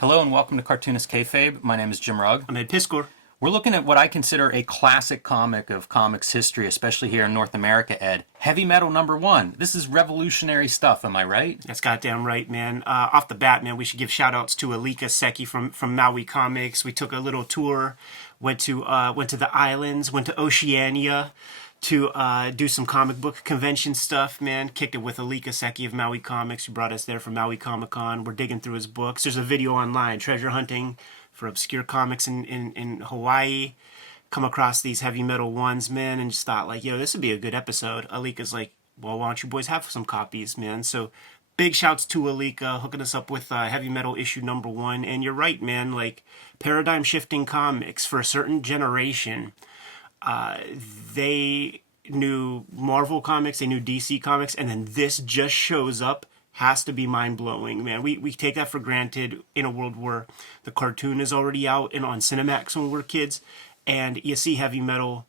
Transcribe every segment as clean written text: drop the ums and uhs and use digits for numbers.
Hello and welcome to Cartoonist Kayfabe. My name is Jim Rugg. I'm Ed Piskor. We're looking at what I consider a classic comic of comics history, especially here in North America, Ed. Heavy Metal #1. This is revolutionary stuff, am I right? That's goddamn right, man. Off the bat, man, we should give shout-outs to Alika Seki from Maui Comics. We took a little tour, went to the islands, went to Oceania to do some comic book convention stuff, man. Kicked it with Alika Seki of Maui Comics, who brought us there for Maui Comic-Con. We're digging through his books. There's a video online, treasure hunting for obscure comics in Hawaii. Come across these Heavy Metal ones, man, and just thought, like, yo, this would be a good episode. Alika's like, well, why don't you boys have some copies, man? So big shouts to Alika hooking us up with Heavy Metal issue #1. And you're right, man, like, paradigm-shifting comics for a certain generation. They knew Marvel Comics, they knew DC Comics, and then this just shows up. Has to be mind-blowing, man. We take that for granted in a world where the cartoon is already out and on Cinemax when we're kids, and you see Heavy Metal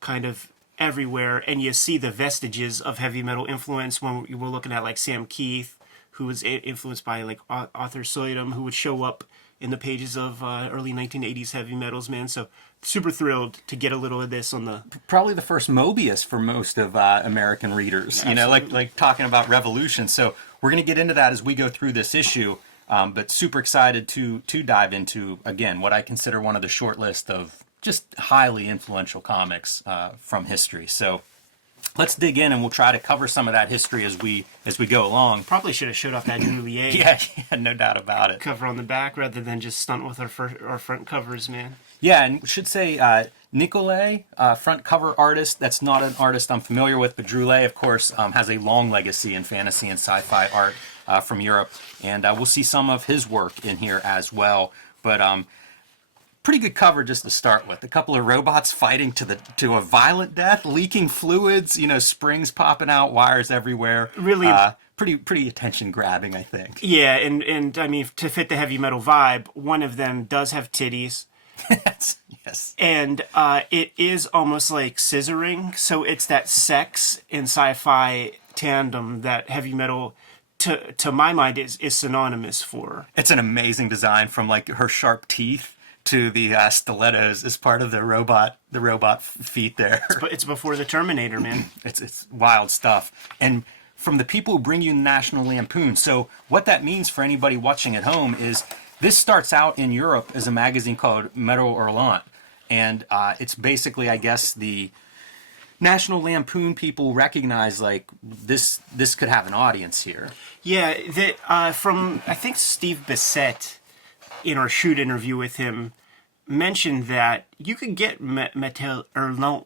kind of everywhere, and you see the vestiges of Heavy Metal influence when we're looking at, like, Sam Keith, who was influenced by, like, Arthur Soydum, who would show up in the pages of early 1980s Heavy Metals, man. So super thrilled to get a little of this on the... Probably the first Moebius for most of American readers, Absolutely. you know, like talking about revolution. So we're going to get into that as we go through this issue, but super excited to dive into, again, what I consider one of the short list of just highly influential comics from history. So let's dig in, and we'll try to cover some of that history as we go along. Probably should have showed off that Druillet Yeah, no doubt about it. cover on the back rather than just stunt with our front covers, man. Yeah, and we should say Nicolay, front cover artist. That's not an artist I'm familiar with, but Druillet, of course, has a long legacy in fantasy and sci-fi art from Europe, and we'll see some of his work in here as well. But pretty good cover just to start with. A couple of robots fighting to a violent death, leaking fluids, you know, springs popping out, wires everywhere. Really, pretty attention grabbing, I think. yeah, and I mean, to fit the Heavy Metal vibe, one of them does have titties. Yes. And it is almost like scissoring, so it's that sex and sci-fi tandem that Heavy Metal, to my mind, is synonymous for. It's an amazing design, from like her sharp teeth to the stilettos as part of the robot feet there. But it's before the Terminator, man. It's wild stuff. And from the people who bring you National Lampoon. So what that means for anybody watching at home is this starts out in Europe as a magazine called Metal Hurlant. And it's basically, I guess, the National Lampoon people recognize, like, this could have an audience here. Yeah, from, I think, Steve Bissett, in our shoot interview with him, mentioned that you could get Metal Hurlant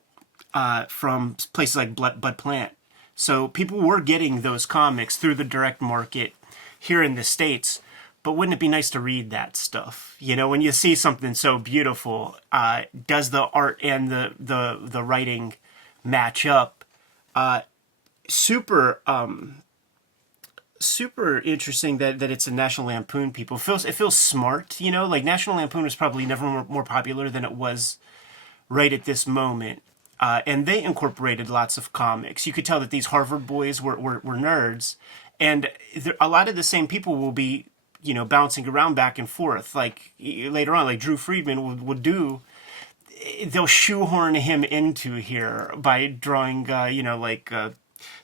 from places like Bud Plant. So people were getting those comics through the direct market here in the States. But wouldn't it be nice to read that stuff? You know, when you see something so beautiful, does the art and the writing match up? Super interesting that it's a National Lampoon people. It feels smart, you know? Like, National Lampoon was probably never more popular than it was right at this moment. And they incorporated lots of comics. You could tell that these Harvard boys were nerds. And a lot of the same people will be, you know, bouncing around back and forth. Like, later on, like Drew Friedman would do, they'll shoehorn him into here by drawing, you know, like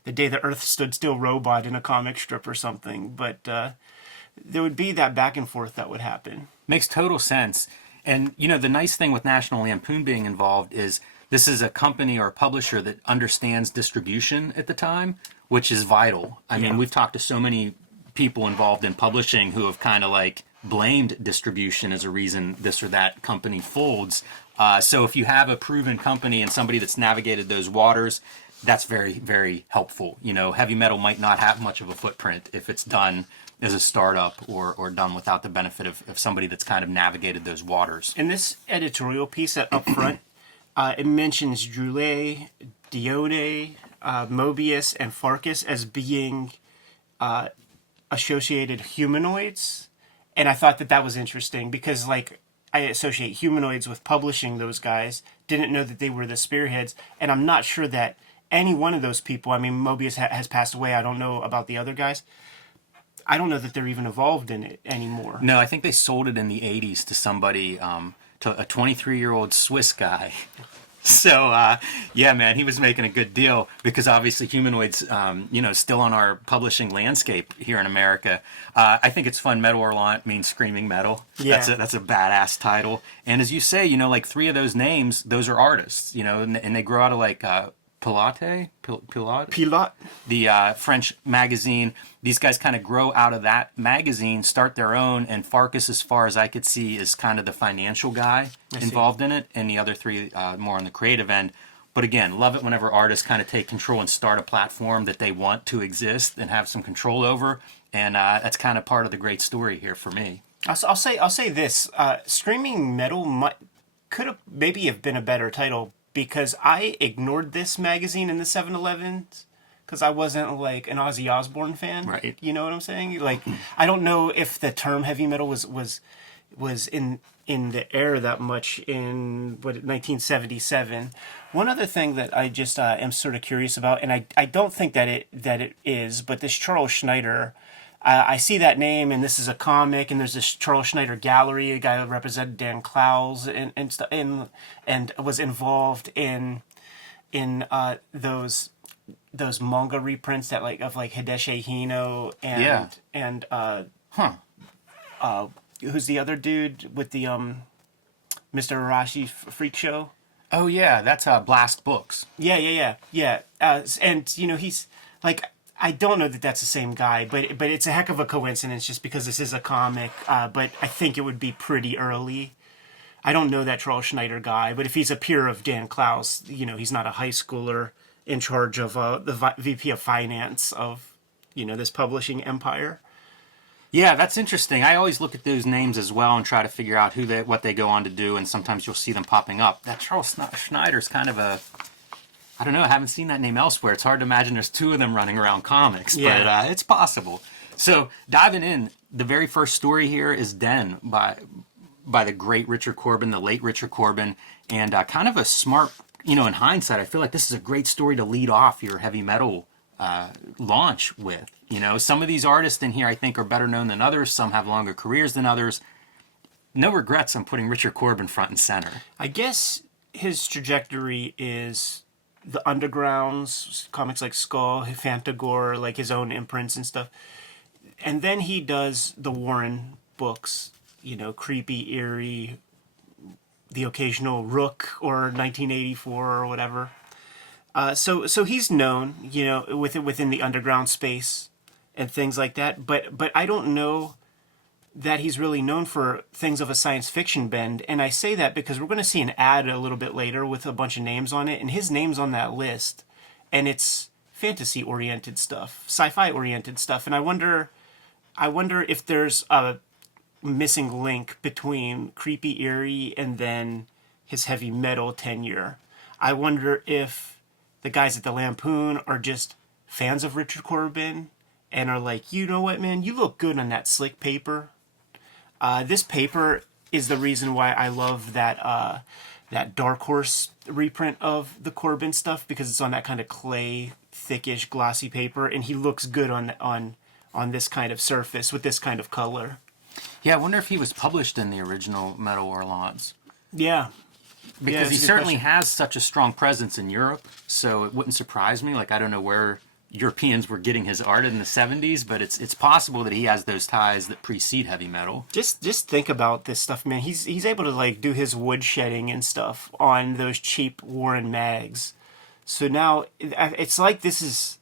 The Day the Earth Stood Still robot in a comic strip or something. But there would be that back and forth that would happen. Makes total sense. And, you know, the nice thing with National Lampoon being involved is this is a company or a publisher that understands distribution at the time, which is vital. I mean, we've talked to so many people involved in publishing who have kind of like blamed distribution as a reason this or that company folds. So if you have a proven company and somebody that's navigated those waters, that's very, very helpful. You know, Heavy Metal might not have much of a footprint if it's done as a startup or done without the benefit of somebody that's kind of navigated those waters. In this editorial piece up front, it mentions Druillet, Bode, Moebius, and Farkas as being associated humanoids. And I thought that was interesting because, like, I associate humanoids with publishing those guys. Didn't know that they were the spearheads. And I'm not sure that any one of those people, I mean, Moebius has passed away. I don't know about the other guys. I don't know that they're even involved in it anymore. No, I think they sold it in the 80s to somebody, to a 23-year-old Swiss guy. So, yeah, man, he was making a good deal because obviously humanoids, still on our publishing landscape here in America. I think it's fun. Metal Orlant means screaming metal. Yeah. That's a badass title. And as you say, like 3 of those names, those are artists, and they grow out of like Pilote, the French magazine. These guys kind of grow out of that magazine, start their own, and Farkas, as far as I could see, is kind of the financial guy involved in it, and the other 3 more on the creative end. But again, love it whenever artists kind of take control and start a platform that they want to exist and have some control over, and that's kind of part of the great story here for me. I'll say this: Screaming Metal could have maybe have been a better title, because I ignored this magazine in the 7-Elevens because I wasn't like an Ozzy Osbourne fan. Right. You know what I'm saying? Like, I don't know if the term heavy metal was in the air that much in 1977. One other thing that I just am sort of curious about, and I don't think that it is, but this Charles Schneider. I see that name, and this is a comic, and there's this Charles Schneider gallery, a guy who represented Dan Clowes and stuff, and was involved in those manga reprints that of Hideshi Hino and who's the other dude with the Mr. Arashi Freak Show? Oh yeah, that's Blast Books. Yeah. And he's like. I don't know that that's the same guy, but it's a heck of a coincidence just because this is a comic. But I think it would be pretty early. I don't know that Charles Schneider guy, but if he's a peer of Dan Clowes, he's not a high schooler in charge of the VP of finance of this publishing empire. Yeah, that's interesting. I always look at those names as well and try to figure out what they go on to do, and sometimes you'll see them popping up. That Charles Schneider's kind of I don't know, I haven't seen that name elsewhere. It's hard to imagine there's 2 of them running around comics, but it's possible. So, diving in, the very first story here is Den by the great Richard Corben, the late Richard Corben, and kind of a smart, in hindsight, I feel like this is a great story to lead off your heavy metal launch with. Some of these artists in here I think are better known than others. Some have longer careers than others. No regrets on putting Richard Corben front and center. I guess his trajectory is the undergrounds, comics like Skull, Fantagore, like his own imprints and stuff. And then he does the Warren books, Creepy, Eerie, the occasional Rook or 1984 or whatever. So he's known, within the underground space and things like that. But I don't know that he's really known for things of a science fiction bend. And I say that because we're going to see an ad a little bit later with a bunch of names on it, and his name's on that list, and it's fantasy oriented stuff, sci-fi oriented stuff. And I wonder if there's a missing link between Creepy Eerie and then his heavy metal tenure. I wonder if the guys at the Lampoon are just fans of Richard Corben and are like, you know what, man, you look good on that slick paper. This paper is the reason why I love that Dark Horse reprint of the Corben stuff, because it's on that kind of clay, thickish, glossy paper, and he looks good on this kind of surface with this kind of color. Yeah, I wonder if he was published in the original Metal Orlants. Yeah. Because he certainly has such a strong presence in Europe, so it wouldn't surprise me. Like, I don't know where Europeans were getting his art in the 70s, but it's possible that he has those ties that precede heavy metal. Just think about this stuff, man. He's able to do his wood shedding and stuff on those cheap Warren mags. So now it's like this is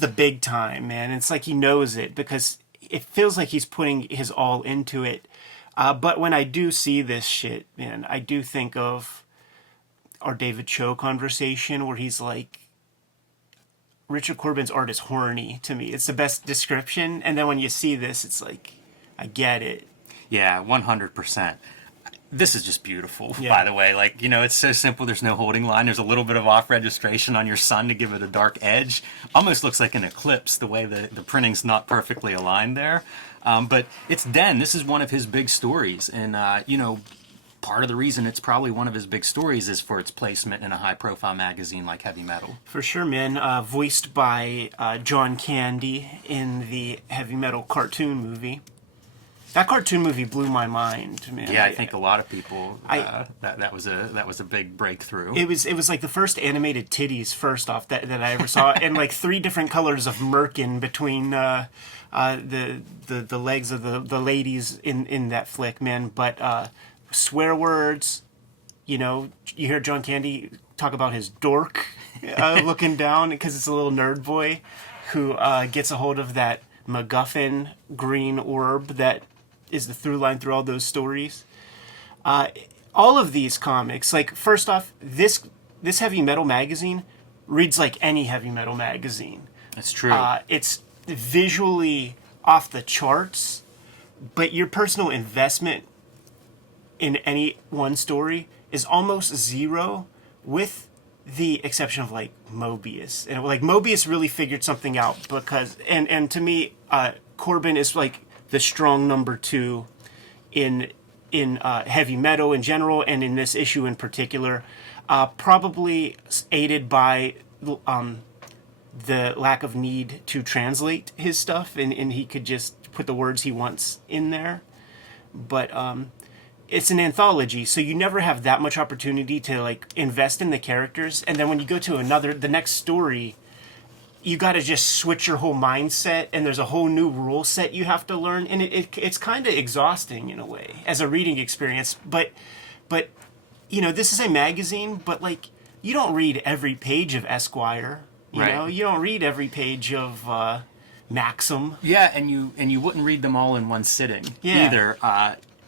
the big time, man. It's like he knows it because it feels like he's putting his all into it. But when I do see this shit, man, I do think of our David Cho conversation where he's like, Richard Corben's art is horny to me. It's the best description. And then when you see this, it's like, I get it. Yeah, 100%. This is just beautiful, by the way. Like, it's so simple. There's no holding line. There's a little bit of off registration on your sun to give it a dark edge. Almost looks like an eclipse, the way the printing's not perfectly aligned there. But it's Den. This is one of his big stories. And, part of the reason it's probably one of his big stories is for its placement in a high-profile magazine like Heavy Metal. For sure, man. Voiced by John Candy in the Heavy Metal cartoon movie. That cartoon movie blew my mind, man. Yeah, I think a lot of people that was a big breakthrough. It was like the first animated titties, first off, that I ever saw, and like 3 different colors of merkin between the legs of the ladies in that flick, man. But swear words, you know, you hear John Candy talk about his dork looking down because it's a little nerd boy who gets a hold of that MacGuffin green orb that is the through line through all those stories. All of these comics, like, first off, this Heavy Metal magazine reads like any Heavy Metal magazine. That's true. It's visually off the charts, but your personal investment in any one story is almost zero, with the exception of like Moebius. And like Moebius really figured something out because, and to me, Corben is like the strong number 2 in Heavy Metal in general, and in this issue in particular, probably aided by the lack of need to translate his stuff, and he could just put the words he wants in there. But it's an anthology, so you never have that much opportunity to like invest in the characters, and then when you go to the next story, you got to just switch your whole mindset, and there's a whole new rule set you have to learn, and it's kind of exhausting in a way as a reading experience. But you know, this is a magazine, but like, you don't read every page of Esquire. You know, you don't read every page of Maxim. Yeah, and you wouldn't read them all in one sitting either.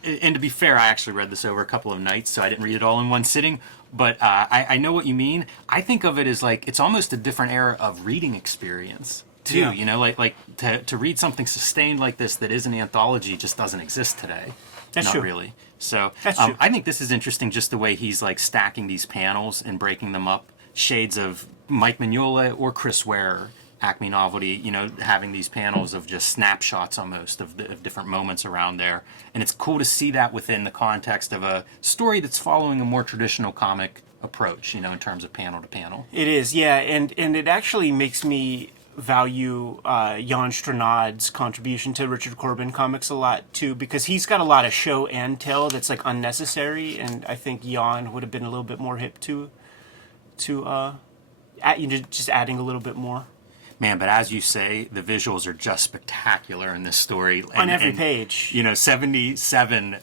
And to be fair, I actually read this over a couple of nights, so I didn't read it all in one sitting. But I know what you mean. I think of it as like it's almost a different era of reading experience too. Yeah. You know, like to read something sustained like this that is an anthology just doesn't exist today. That's Not true. really. So That's true. I think this is interesting, just the way he's like stacking these panels and breaking them up. Shades of Mike Mignola or Chris Ware, Acme Novelty, you know, having these panels of just snapshots almost of different moments around there. And it's cool to see that within the context of a story that's following a more traditional comic approach, you know, in terms of panel to panel. It is, yeah, and it actually makes me value Jan Stranad's contribution to Richard Corben comics a lot too, because he's got a lot of show and tell that's like unnecessary, and I think Jan would have been a little bit more hip to just adding a little bit more. Man, but as you say, the visuals are just spectacular in this story. On every page. You know, 77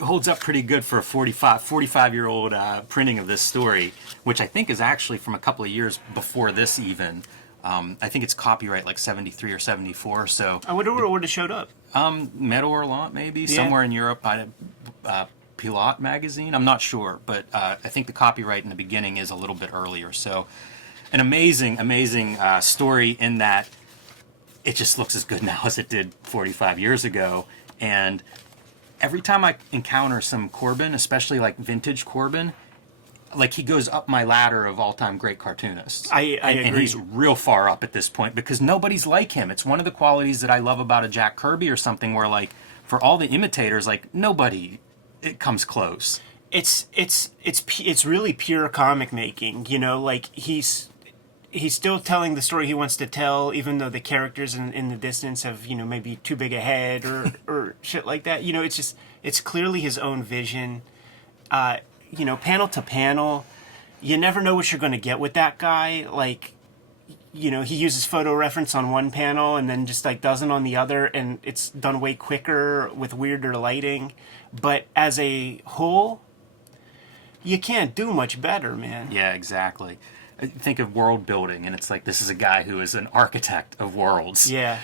holds up pretty good for a 45-year-old printing of this story, which I think is actually from a couple of years before this even. I think it's copyright like 73 or 74. So I wonder where it would have showed up. Metal Orlant, maybe, somewhere in Europe. Pilot magazine, I'm not sure, but I think the copyright in the beginning is a little bit earlier. So an amazing story in that it just looks as good now as it did 45 years ago. And every time I encounter some Corben, especially like vintage Corben, like he goes up my ladder of all-time great cartoonists. I agree. And he's real far up at this point because nobody's like him. It's one of the qualities that I love about a Jack Kirby or something where, like, for all the imitators, like, nobody it comes close. It's really pure comic making, you know, like he's still telling the story he wants to tell, even though the characters in the distance have, you know, maybe too big a head or shit like that. You know, it's clearly his own vision. You know, panel to panel, you never know what you're going to get with that guy. Like, you know, he uses photo reference on one panel and then just like doesn't on the other, and it's done way quicker with weirder lighting. But as a whole, you can't do much better, man. Yeah, exactly. Think of world building, and it's like this is a guy who is an architect of worlds. Yeah.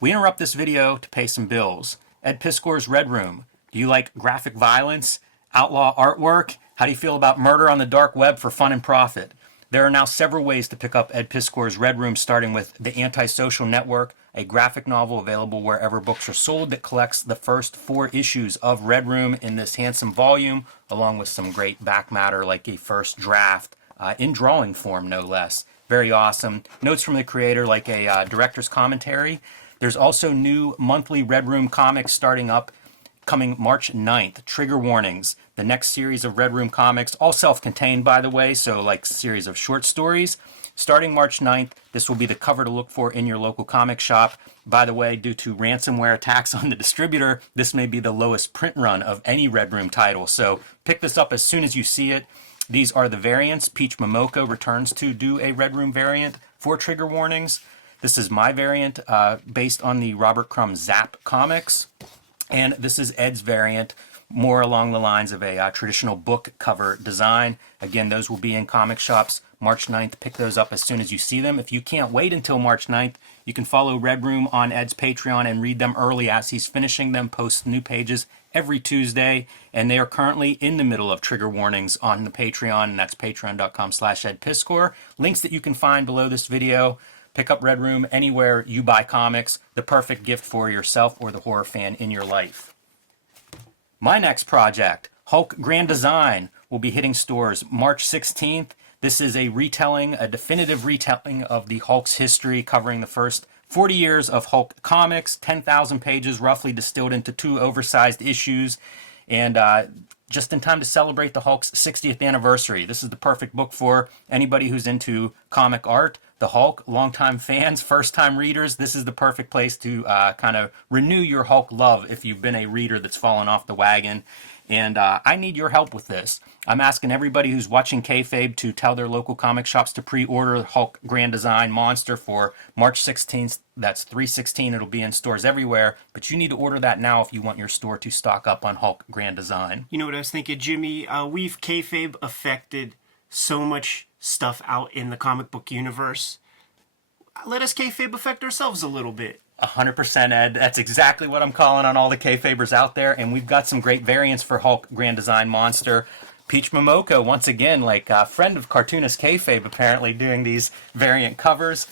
We interrupt this video to pay some bills. Ed Piskor's Red Room. Do you like graphic violence, outlaw artwork? How do you feel about murder on the dark web for fun and profit? There are now several ways to pick up Ed Piskor's Red Room, starting with The Antisocial Network, a graphic novel available wherever books are sold that collects the first 4 issues of Red Room in this handsome volume, along with some great back matter like a first draft, in drawing form no less. Very awesome. Notes from the creator like a director's commentary. There's also new monthly Red Room comics starting up coming March 9th, Trigger Warnings, the next series of Red Room comics, all self-contained, by the way, so like series of short stories. Starting March 9th, this will be the cover to look for in your local comic shop. By the way, due to ransomware attacks on the distributor, this may be the lowest print run of any Red Room title, so pick this up as soon as you see it. These are the variants. Peach Momoko returns to do a Red Room variant for Trigger Warnings. This is my variant based on the Robert Crumb Zap comics. And this is Ed's variant, more along the lines of a traditional book cover design. Again, those will be in comic shops March 9th. Pick those up as soon as you see them. If you can't wait until March 9th, you can follow Red Room on Ed's Patreon and read them early as he's finishing them, posts new pages every Tuesday. And they are currently in the middle of Trigger Warnings on the Patreon, and that's patreon.com/edpiscor. Links that you can find below this video. Pick up Red Room anywhere you buy comics. The perfect gift for yourself or the horror fan in your life. My next project, Hulk Grand Design, will be hitting stores March 16th. This is a retelling, a definitive retelling of the Hulk's history, covering the first 40 years of Hulk comics, 10,000 pages roughly distilled into 2 oversized issues, and just in time to celebrate the Hulk's 60th anniversary. This is the perfect book for anybody who's into comic art. The Hulk, longtime fans, first-time readers, this is the perfect place to kind of renew your Hulk love if you've been a reader that's fallen off the wagon. And I need your help with this. I'm asking everybody who's watching Kayfabe to tell their local comic shops to pre-order Hulk Grand Design Monster for March 16th. That's 3/16. It'll be in stores everywhere. But you need to order that now if you want your store to stock up on Hulk Grand Design. You know what I was thinking, Jimmy? We've Kayfabe affected so much stuff out in the comic book universe. Let us Kayfabe affect ourselves a little bit. 100%, Ed. That's exactly what I'm calling on all the Kayfabers out there. And we've got some great variants for Hulk Grand Design Monster. Peach Momoko, once again, like a friend of Cartoonist Kayfabe, apparently doing these variant covers.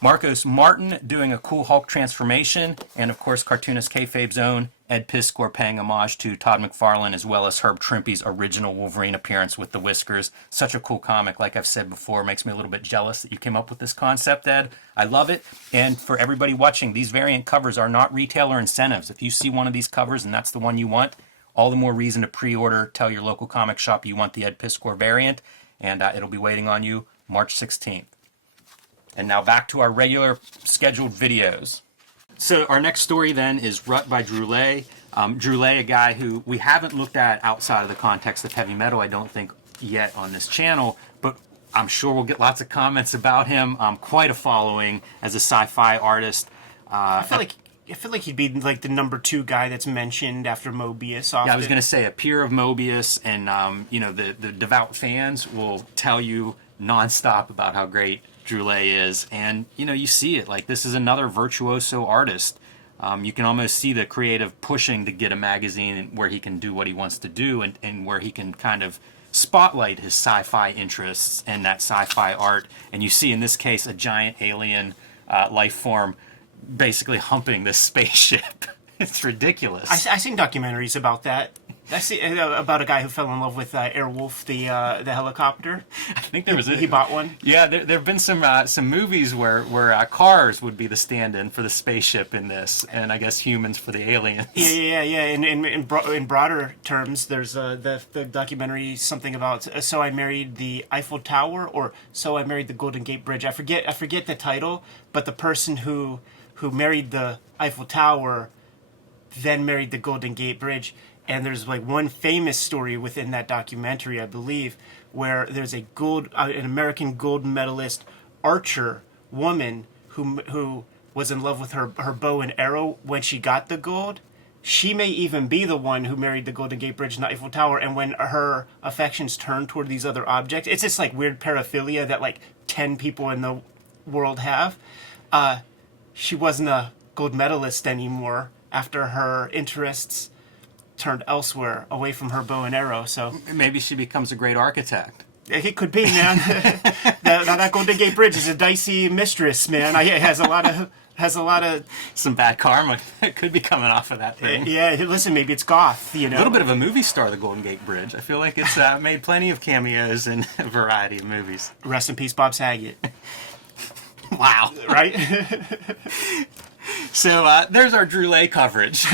Marcos Martin doing a cool Hulk transformation. And, of course, Cartoonist Kayfabe's own Ed Piscor paying homage to Todd McFarlane as well as Herb Trimpe's original Wolverine appearance with the whiskers. Such a cool comic, like I've said before. Makes me a little bit jealous that you came up with this concept, Ed. I love it. And for everybody watching, these variant covers are not retailer incentives. If you see one of these covers and that's the one you want, all the more reason to pre-order. Tell your local comic shop you want the Ed Piscor variant, and it'll be waiting on you March 16th. And now back to our regular scheduled videos. So our next story then is Rut by Druillet. Druillet, a guy who we haven't looked at outside of the context of heavy metal, I don't think, yet on this channel, but I'm sure we'll get lots of comments about him. Quite a following as a sci-fi artist. I feel like he'd be like the number 2 guy that's mentioned after Moebius. Often. Yeah, I was going to say a peer of Moebius, and the devout fans will tell you nonstop about how great Druillet is, and you see it. Like, this is another virtuoso artist. You can almost see the creative pushing to get a magazine where he can do what he wants to do, and where he can kind of spotlight his sci-fi interests and that sci-fi art. And you see in this case a giant alien life form basically humping this spaceship. It's ridiculous. I've seen documentaries about that. I see about a guy who fell in love with Airwolf, the helicopter. I think there was he bought one. Yeah, there have been some movies where cars would be the stand-in for the spaceship in this, and I guess humans for the aliens. Yeah. In broader terms, there's the documentary something about So I Married the Eiffel Tower or So I Married the Golden Gate Bridge. I forget the title, but the person who married the Eiffel Tower then married the Golden Gate Bridge. And there's like one famous story within that documentary, I believe, where there's an American gold medalist archer woman who was in love with her bow and arrow when she got the gold. She may even be the one who married the Golden Gate Bridge and the Eiffel Tower. And when her affections turn toward these other objects, it's this like weird paraphilia that like 10 people in the world have. She wasn't a gold medalist anymore after her interests turned elsewhere, away from her bow and arrow. So maybe she becomes a great architect. It could be, man. that Golden Gate Bridge is a dicey mistress, man. It has a lot of some bad karma could be coming off of that thing. Yeah, listen, maybe it's goth. A little bit of a movie star, the Golden Gate Bridge. I feel like it's made plenty of cameos in a variety of movies. Rest in peace, Bob Saget. Wow. Right. So there's our Druillet coverage.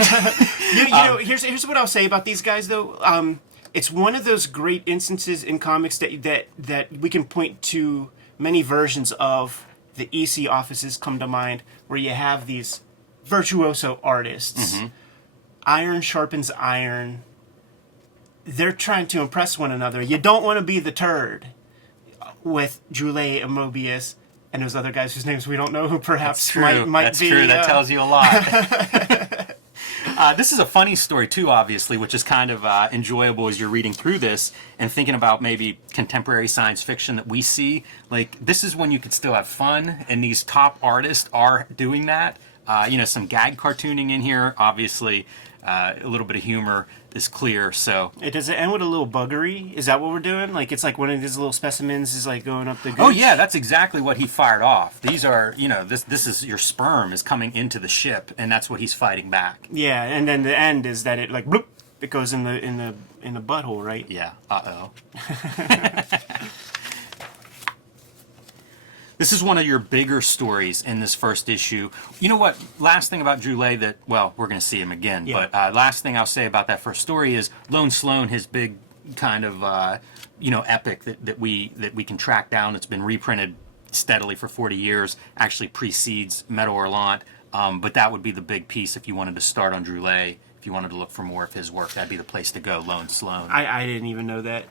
You know, here's what I'll say about these guys, though. It's one of those great instances in comics that we can point to many versions of. The EC offices come to mind, where you have these virtuoso artists. Mm-hmm. Iron sharpens iron. They're trying to impress one another. You don't want to be the turd with Druillet and Moebius and those other guys whose names we don't know, who perhaps might be. That's true. That tells you a lot. This is a funny story, too, obviously, which is kind of enjoyable as you're reading through this and thinking about maybe contemporary science fiction that we see. Like, this is when you could still have fun, and these top artists are doing that. Some gag cartooning in here, obviously. A little bit of humor is clear, so... Does it end with a little buggery? Is that what we're doing? Like, it's like one of these little specimens is, like, going up the gooch? Oh, yeah, that's exactly what he fired off. These are, this is your sperm is coming into the ship, and that's what he's fighting back. Yeah, and then the end is that it, like, bloop, it goes in the butthole, right? Yeah, uh-oh. This is one of your bigger stories in this first issue. You know what? Last thing about Druillet that, well, we're going to see him again. Yeah. But last thing I'll say about that first story is Lone Sloan, his big kind of, epic that we can track down. It's been reprinted steadily for 40 years. Actually precedes Meadow Orlant. But that would be the big piece if you wanted to start on Druillet. If you wanted to look for more of his work, that'd be the place to go, Lone Sloan. I didn't even know that.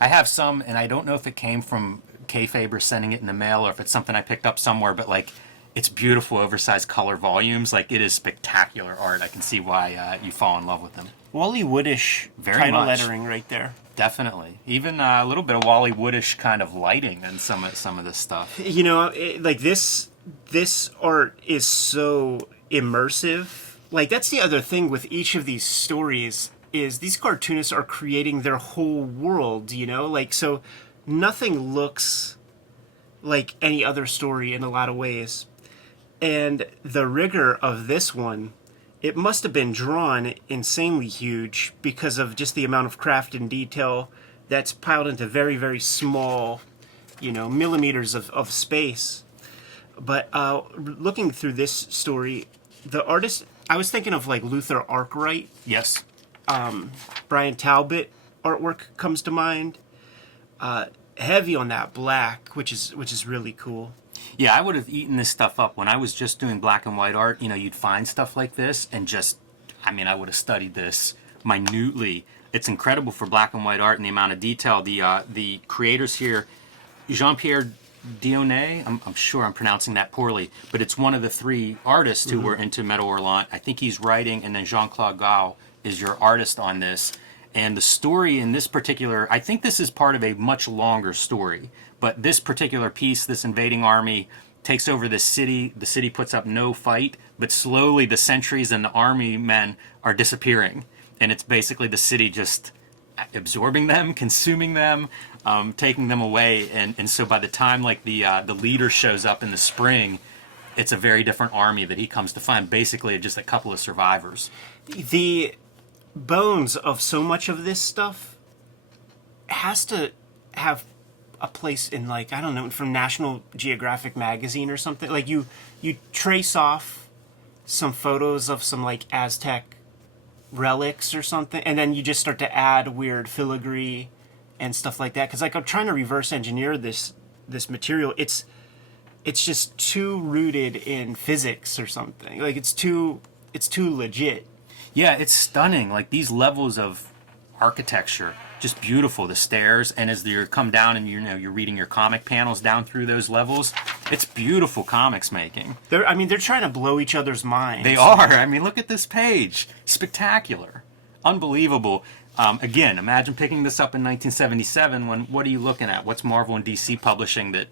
I have some, and I don't know if it came from Kayfabe sending it in the mail or if it's something I picked up somewhere, but like it's beautiful oversized color volumes. Like it is spectacular art. I can see why you fall in love with them. Wally Woodish title lettering right there. Definitely. Even a little bit of Wally Woodish kind of lighting and some of this stuff. Like this art is so immersive. Like that's the other thing with each of these stories is these cartoonists are creating their whole world, like so nothing looks like any other story in a lot of ways. And the rigor of this one, it must have been drawn insanely huge because of just the amount of craft and detail that's piled into very, very small, millimeters of space. But looking through this story, the artist, I was thinking of like Luther Arkwright. Yes. Brian Talbot artwork comes to mind. Heavy on that black, which is really cool. Yeah, I would have eaten this stuff up when I was just doing black and white art. You'd find stuff like this and I would have studied this minutely. It's incredible for black and white art and the amount of detail. The creators here, Jean-Pierre Dionnet, I'm sure I'm pronouncing that poorly, but it's one of the three artists who were into Meadow Orlant. I think he's writing, and then Jean-Claude Gall is your artist on this. And the story in this particular, I think this is part of a much longer story, but this particular piece, this invading army takes over this city. The city puts up no fight, but slowly the sentries and the army men are disappearing. And it's basically the city just absorbing them, consuming them, taking them away. And so by the time like the leader shows up in the spring, it's a very different army that he comes to find. Basically just a couple of survivors. The bones of so much of this stuff has to have a place in, like, I don't know, from National Geographic magazine or something. Like you trace off some photos of some like Aztec relics or something, and then you just start to add weird filigree and stuff like that. Because like I'm trying to reverse engineer this material. It's just too rooted in physics or something. Like it's too legit. Yeah, it's stunning. Like these levels of architecture, just beautiful. The stairs, and as you come down and you're reading your comic panels down through those levels, it's beautiful comics making. They're trying to blow each other's minds. They are. I mean, look at this page. Spectacular, unbelievable. Again, imagine picking this up in 1977. When what are you looking at? What's Marvel and DC publishing that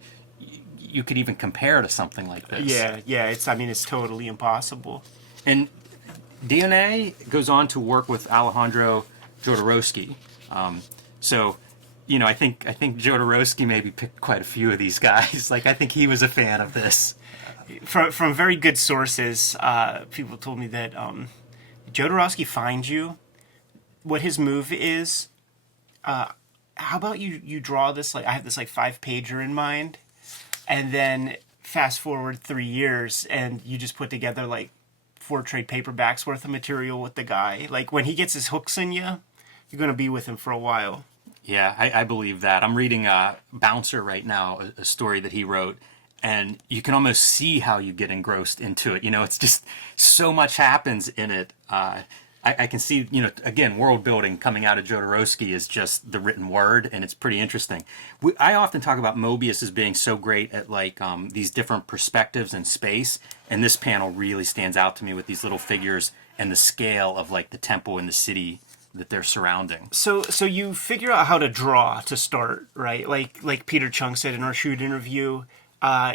you could even compare to something like this? Yeah. It's totally impossible. And Dionnet goes on to work with Alejandro Jodorowsky. So, I think Jodorowsky maybe picked quite a few of these guys. Like, I think he was a fan of this. From very good sources, people told me that Jodorowsky finds you. What his move is, how about you draw this, like, I have this, like, 5-pager in mind, and then fast forward 3 years and you just put together like 4 trade paperbacks worth of material with the guy. Like when he gets his hooks in you, you're going to be with him for a while. Yeah, I believe that. I'm reading Bouncer right now, a story that he wrote, and you can almost see how you get engrossed into it. You know, it's just so much happens in it. I can see, you know, again, world building coming out of Jodorowsky is just the written word, and it's pretty interesting. I often talk about Moebius as being so great at like these different perspectives in space, and this panel really stands out to me with these little figures and the scale of like the temple and the city that they're surrounding. So you figure out how to draw to start, right? Like Peter Chung said in our shoot interview,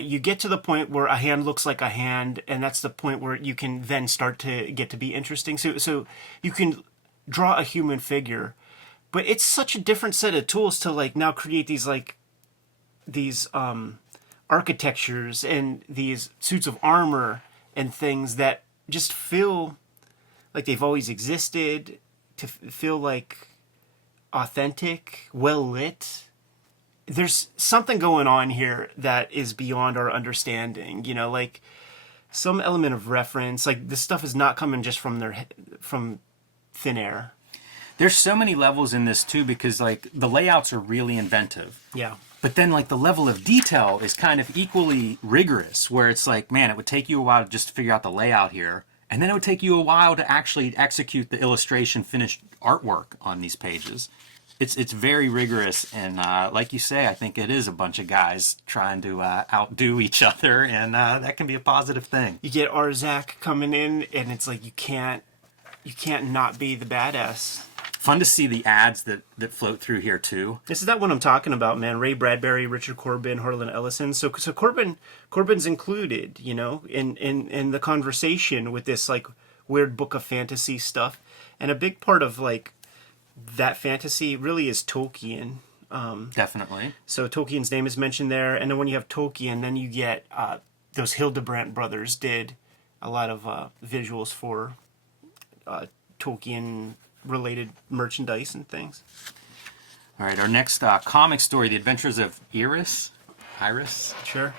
you get to the point where a hand looks like a hand, and that's the point where you can then start to get to be interesting. So you can draw a human figure, but it's such a different set of tools to like now create these architectures and these suits of armor and things that just feel like they've always existed, to feel like authentic, well lit. There's something going on here that is beyond our understanding, you know, like some element of reference. Like this stuff is not coming just from thin air. There's so many levels in this too, because like the layouts are really inventive. Yeah. But then like the level of detail is kind of equally rigorous, where it's like, man, it would take you a while to just figure out the layout here. And then it would take you a while to actually execute the illustration finished artwork on these pages. It's very rigorous, and like you say, I think it is a bunch of guys trying to outdo each other, and that can be a positive thing. You get Arzach coming in, and it's like you can't not be the badass. Fun to see the ads that float through here too. This is that one I'm talking about, man. Ray Bradbury, Richard Corben, Harlan Ellison. So Corben's included, you know, in the conversation with this like weird book of fantasy stuff, and a big part of like that fantasy really is Tolkien. Definitely. So Tolkien's name is mentioned there, and then when you have Tolkien, then you get those Hildebrandt brothers did a lot of visuals for Tolkien related merchandise and things. All right, our next comic story, The Adventures of Yriss. Sure.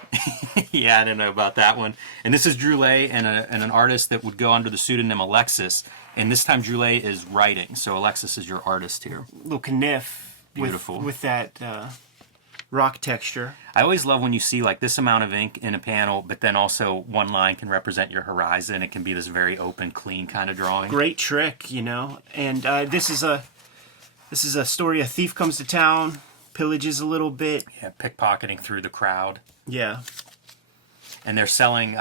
Yeah, I don't know about that one. And this is Druillet and an artist that would go under the pseudonym Alexis. And this time Druillet is writing, so Alexis is your artist here. Little kniff. Beautiful. With that rock texture. I always love when you see like this amount of ink in a panel, but then also one line can represent your horizon. It can be this very open, clean kind of drawing. Great trick, you know. And this is a story. A thief comes to town, pillages a little bit. Yeah, pickpocketing through the crowd. Yeah. And they're selling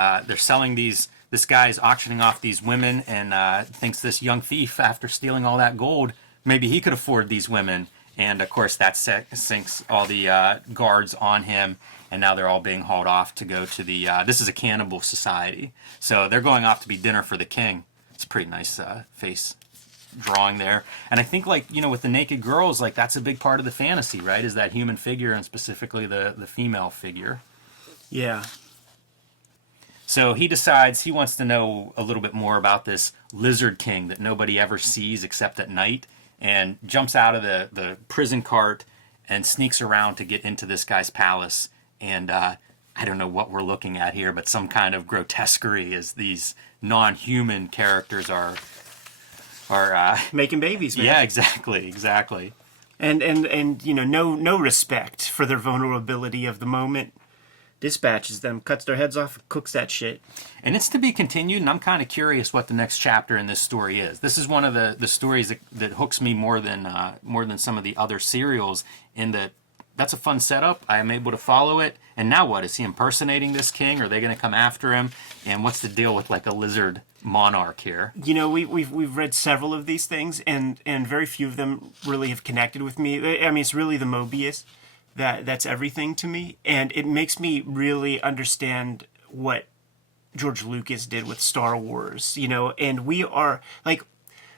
these. This guy's auctioning off these women, and thinks this young thief, after stealing all that gold, maybe he could afford these women. And of course, that sinks all the guards on him, and now they're all being hauled off to go to the. This is a cannibal society, so they're going off to be dinner for the king. It's a pretty nice face drawing there, and I think like you know with the naked girls, like that's a big part of the fantasy, right? Is that human figure and specifically the female figure. Yeah. So he decides he wants to know a little bit more about this lizard king that nobody ever sees except at night, and jumps out of the prison cart and sneaks around to get into this guy's palace. And I don't know what we're looking at here, but some kind of grotesquerie as these non-human characters are making babies, man. Yeah, exactly. And you know, no respect for their vulnerability of the moment. Dispatches them, cuts their heads off, cooks that shit. And it's to be continued, and I'm kind of curious what the next chapter in this story is. This is one of the stories that hooks me more than some of the other serials, in that that's a fun setup. I am able to follow it. And now what? Is he impersonating this king? Are they going to come after him? And what's the deal with like a lizard monarch here? You know, we've read several of these things, and very few of them really have connected with me. I mean, it's really the Moebius that's everything to me, and it makes me really understand what George Lucas did with Star Wars, you know. And we are like,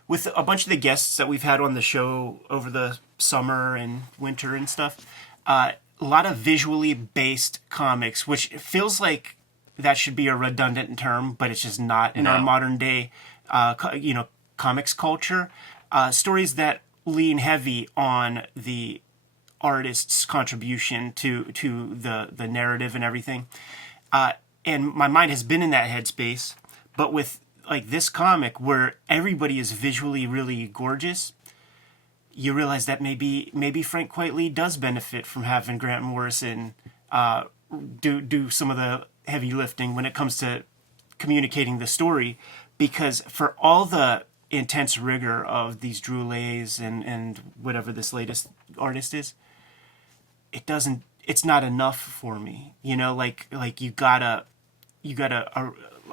with a bunch of the guests that we've had on the show over the summer and winter and stuff, a lot of visually based comics, which feels like that should be a redundant term, but it's just not in our modern day, comics culture. Stories that lean heavy on the artist's contribution to the narrative and everything. And my mind has been in that headspace, but with like this comic where everybody is visually really gorgeous, you realize that maybe Frank Quitely does benefit from having Grant Morrison do some of the heavy lifting when it comes to communicating the story, because for all the intense rigor of these Druillets and whatever this latest artist is, it's not enough for me. Like you gotta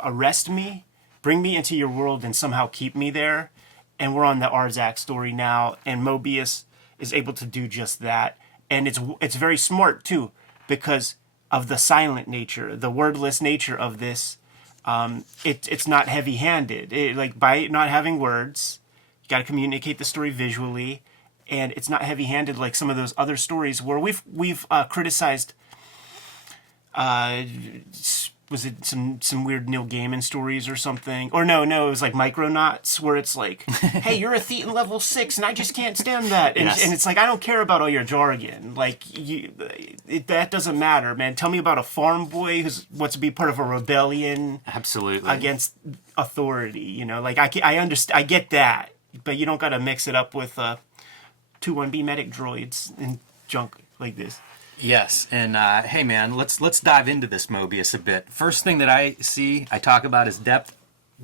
arrest me, bring me into your world, and somehow keep me there. And we're on the Arzach story now, and Moebius is able to do just that. And it's very smart too, because of the silent nature, the wordless nature of this. It's not heavy-handed. Like, by not having words, you got to communicate the story visually, and it's not heavy-handed like some of those other stories where we've criticized. Was it some weird Neil Gaiman stories or something? Or no, it was like Micronauts, where it's like, hey, you're a Thetan level 6, and I just can't stand that. And, Yes. and it's like, I don't care about all your jargon. Like, that doesn't matter, man. Tell me about a farm boy who wants to be part of a rebellion. Absolutely. Against authority. Like, I understand, I get that, but you don't got to mix it up with 2-1B medic droids and junk like this. Yes, and hey man, let's dive into this Moebius a bit. First thing that I see, I talk about his depth.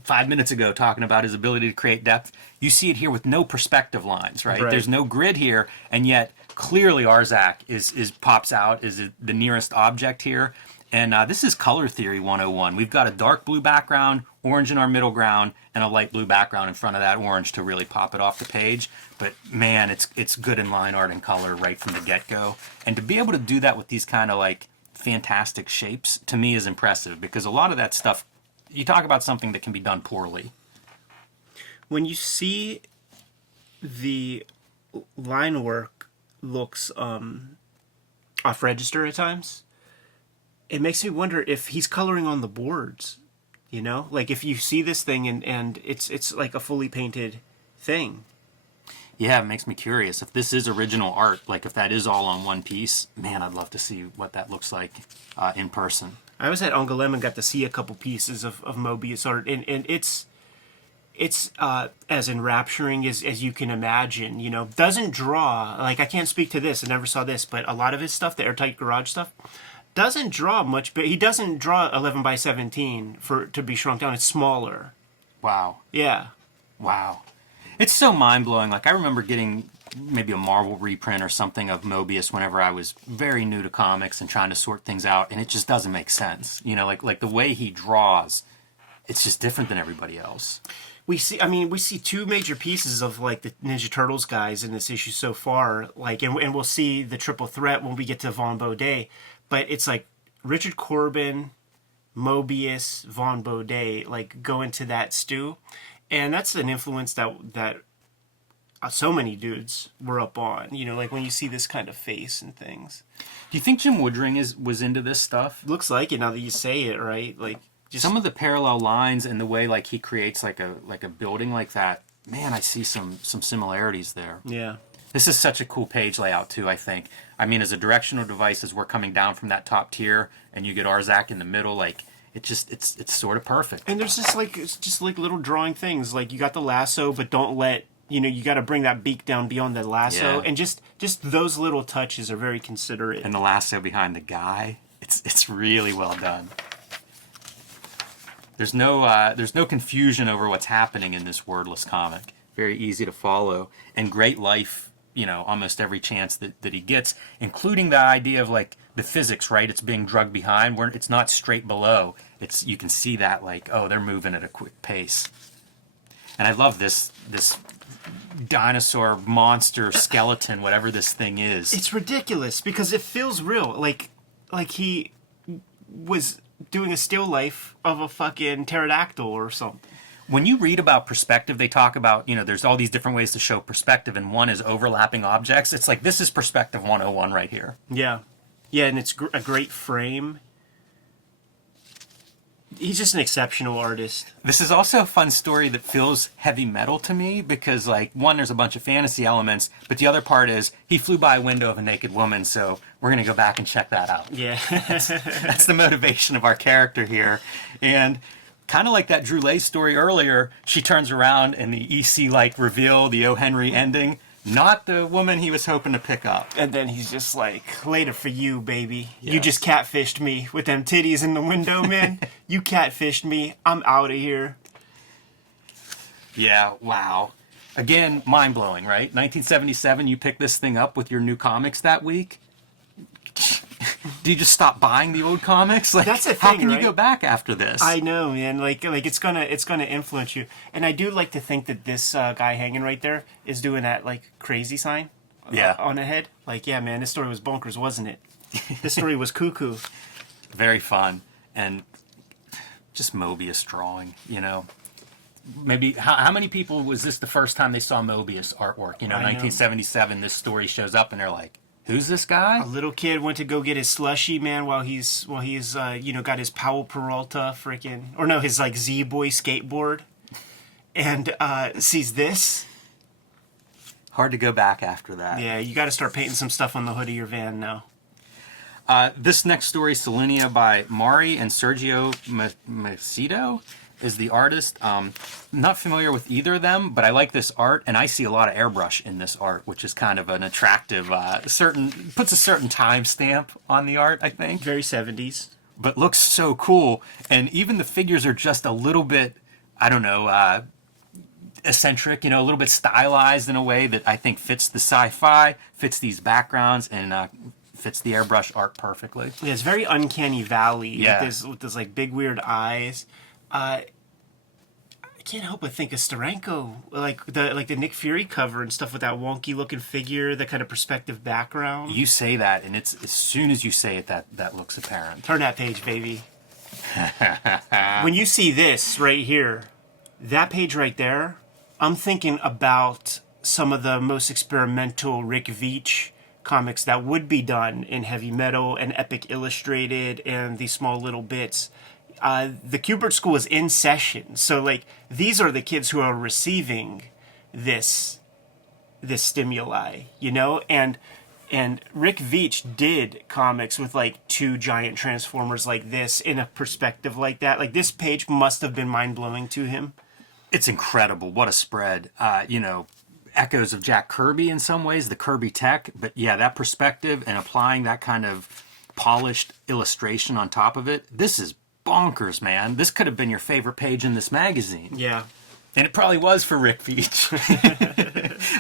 5 minutes ago, talking about his ability to create depth. You see it here with no perspective lines, right? There's no grid here, and yet clearly Arzach is pops out, is the nearest object here. And this is color theory 101. We've got a dark blue background, orange in our middle ground, and a light blue background in front of that orange to really pop it off the page. But man, it's good in line art and color right from the get-go. And to be able to do that with these kind of like fantastic shapes, to me, is impressive, because a lot of that stuff, you talk about something that can be done poorly. When you see the line work looks off register at times, it makes me wonder if he's coloring on the boards. Like if you see this thing and it's like a fully painted thing. Yeah, it makes me curious. If this is original art, like if that is all on one piece, man, I'd love to see what that looks like in person. I was at Angoulême and got to see a couple pieces of Moebius art, and it's as enrapturing as you can imagine. Doesn't draw, like, I can't speak to this, I never saw this, but a lot of his stuff, the Airtight Garage stuff, doesn't draw much, but he doesn't draw 11 by 17 to be shrunk down. It's smaller. Wow. Yeah. Wow. It's so mind-blowing. Like, I remember getting maybe a Marvel reprint or something of Moebius whenever I was very new to comics and trying to sort things out, and it just doesn't make sense. Like the way he draws, it's just different than everybody else. We see two major pieces of like the Ninja Turtles guys in this issue so far, like, and we'll see the triple threat when we get to Vaughn Bode, but it's like Richard Corben, Moebius, Vaughn Bode, like, go into that stew, and that's an influence that so many dudes were up on. Like when you see this kind of face and things. Do you think Jim Woodring was into this stuff? Looks like it now that you say it, right? Like, just some of the parallel lines and the way like he creates like a building like that. Man, I see some similarities there. Yeah. This is such a cool page layout too, I think. I mean, as a directional device, as we're coming down from that top tier and you get Arzach in the middle, like it's sort of perfect. And there's just like little drawing things. Like, you got the lasso, but don't let, you got to bring that beak down beyond the lasso. Yeah. And just those little touches are very considerate. And the lasso behind the guy, it's really well done. There's no confusion over what's happening in this wordless comic. Very easy to follow, and great life, almost every chance that he gets, including the idea of like the physics, right? It's being drugged behind, where it's not straight below. You can see that, like, oh, they're moving at a quick pace. And I love this dinosaur monster skeleton, whatever this thing is. It's ridiculous because it feels real. Like he was doing a still life of a fucking pterodactyl or something. When you read about perspective, they talk about, there's all these different ways to show perspective, and one is overlapping objects. It's like, this is perspective 101 right here. Yeah. Yeah, and it's a great frame. He's just an exceptional artist. This is also a fun story that feels heavy metal to me because, like, one, there's a bunch of fantasy elements, but the other part is he flew by a window of a naked woman, so we're going to go back and check that out. Yeah. That's the motivation of our character here. And kind of like that Druillet story earlier, she turns around and the EC-like reveal, the O. Henry ending, not the woman he was hoping to pick up. And then he's just like, later for you, baby. You Yes. just catfished me with them titties in the window, man. You catfished me. I'm out of here. Yeah, wow. Again, mind-blowing, right? 1977, you pick this thing up with your new comics that week. Do you just stop buying the old comics? Like, That's the how thing, can you right? go back after this? I know, man. Like it's gonna influence you. And I do like to think that this guy hanging right there is doing that like crazy sign. Yeah. On the head. Like, yeah, man. This story was bonkers, wasn't it? This story was cuckoo. Very fun. And just Moebius drawing, Maybe, how many people was this the first time they saw Moebius artwork? I know. 1977, this story shows up and they're like, who's this guy? A little kid went to go get his slushy, man, while he's got his Powell Peralta his like Z-Boy skateboard, and sees this. Hard to go back after that. Yeah, you got to start painting some stuff on the hood of your van now. This next story, Selenia by Mari and Sergio Macedo, is the artist. Not familiar with either of them, but I like this art, and I see a lot of airbrush in this art, which is kind of an attractive, puts a certain time stamp on the art, I think. Very 70s. But looks so cool, and even the figures are just a little bit, I don't know, eccentric, a little bit stylized in a way that I think fits the sci-fi, fits these backgrounds, and fits the airbrush art perfectly. Yeah, it's very uncanny valley. Yeah. With this like big weird eyes. I can't help but think of Steranko, like the Nick Fury cover and stuff with that wonky looking figure, that kind of perspective background. You say that, and it's as soon as you say it, that looks apparent. Turn that page, baby. When you see this right here, that page right there, I'm thinking about some of the most experimental Rick Veitch comics that would be done in heavy metal and Epic Illustrated and these small little bits. The Kubert School is in session, so like these are the kids who are receiving this stimuli, and Rick Veitch did comics with like two giant transformers like this in a perspective like that. Like this page must have been mind blowing to him. It's incredible. What a spread. Echoes of Jack Kirby in some ways, the Kirby tech, but yeah, that perspective and applying that kind of polished illustration on top of it. This is bonkers, man. This could have been your favorite page in this magazine. Yeah. And it probably was for Rick Veitch.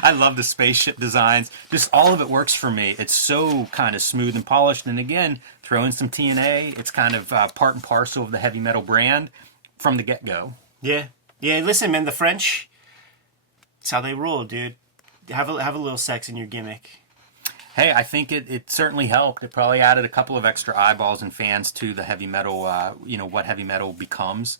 I love the spaceship designs. Just all of it works for me. It's so kind of smooth and polished. And again, throw in some TNA. It's kind of part and parcel of the heavy metal brand from the get-go. Yeah. Yeah, listen, man, the French, it's how they roll, dude. Have a little sex in your gimmick. Hey, I think it certainly helped. It probably added a couple of extra eyeballs and fans to the heavy metal, what heavy metal becomes.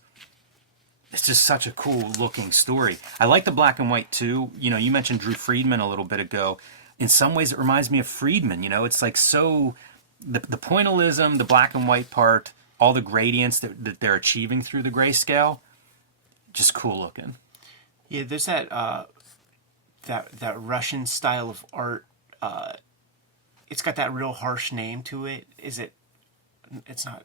It's just such a cool looking story. I like the black and white too. You mentioned Drew Friedman a little bit ago. In some ways, it reminds me of Friedman. It's like so, the pointillism, the black and white part, all the gradients that they're achieving through the grayscale, just cool looking. Yeah, there's that Russian style of art. It's got that real harsh name to it. It's not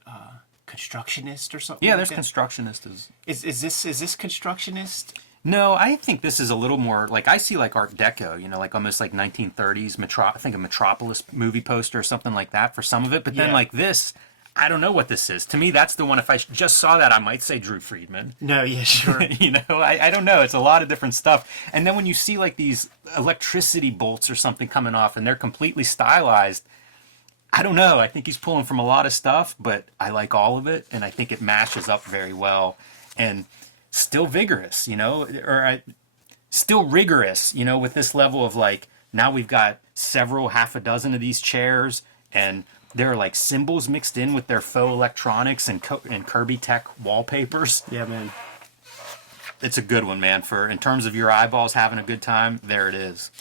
constructionist or something? Yeah, like there's that? constructionist. Is this constructionist? No, I think this is a little more like, I see like Art Deco, like almost like 1930s, I think a Metropolis movie poster or something like that for some of it. But then Yeah. like this, I don't know what this is. To me, that's the one, if I just saw that, I might say Drew Friedman. No, yeah, sure. I don't know. It's a lot of different stuff. And then when you see like these electricity bolts or something coming off and they're completely stylized, I don't know. I think he's pulling from a lot of stuff, but I like all of it. And I think it matches up very well. And still vigorous, still rigorous, with this level of like, now we've got half a dozen of these chairs, and there are like symbols mixed in with their faux electronics and Kirby Tech wallpapers. Yeah, man. It's a good one, man. In terms of your eyeballs having a good time, there it is.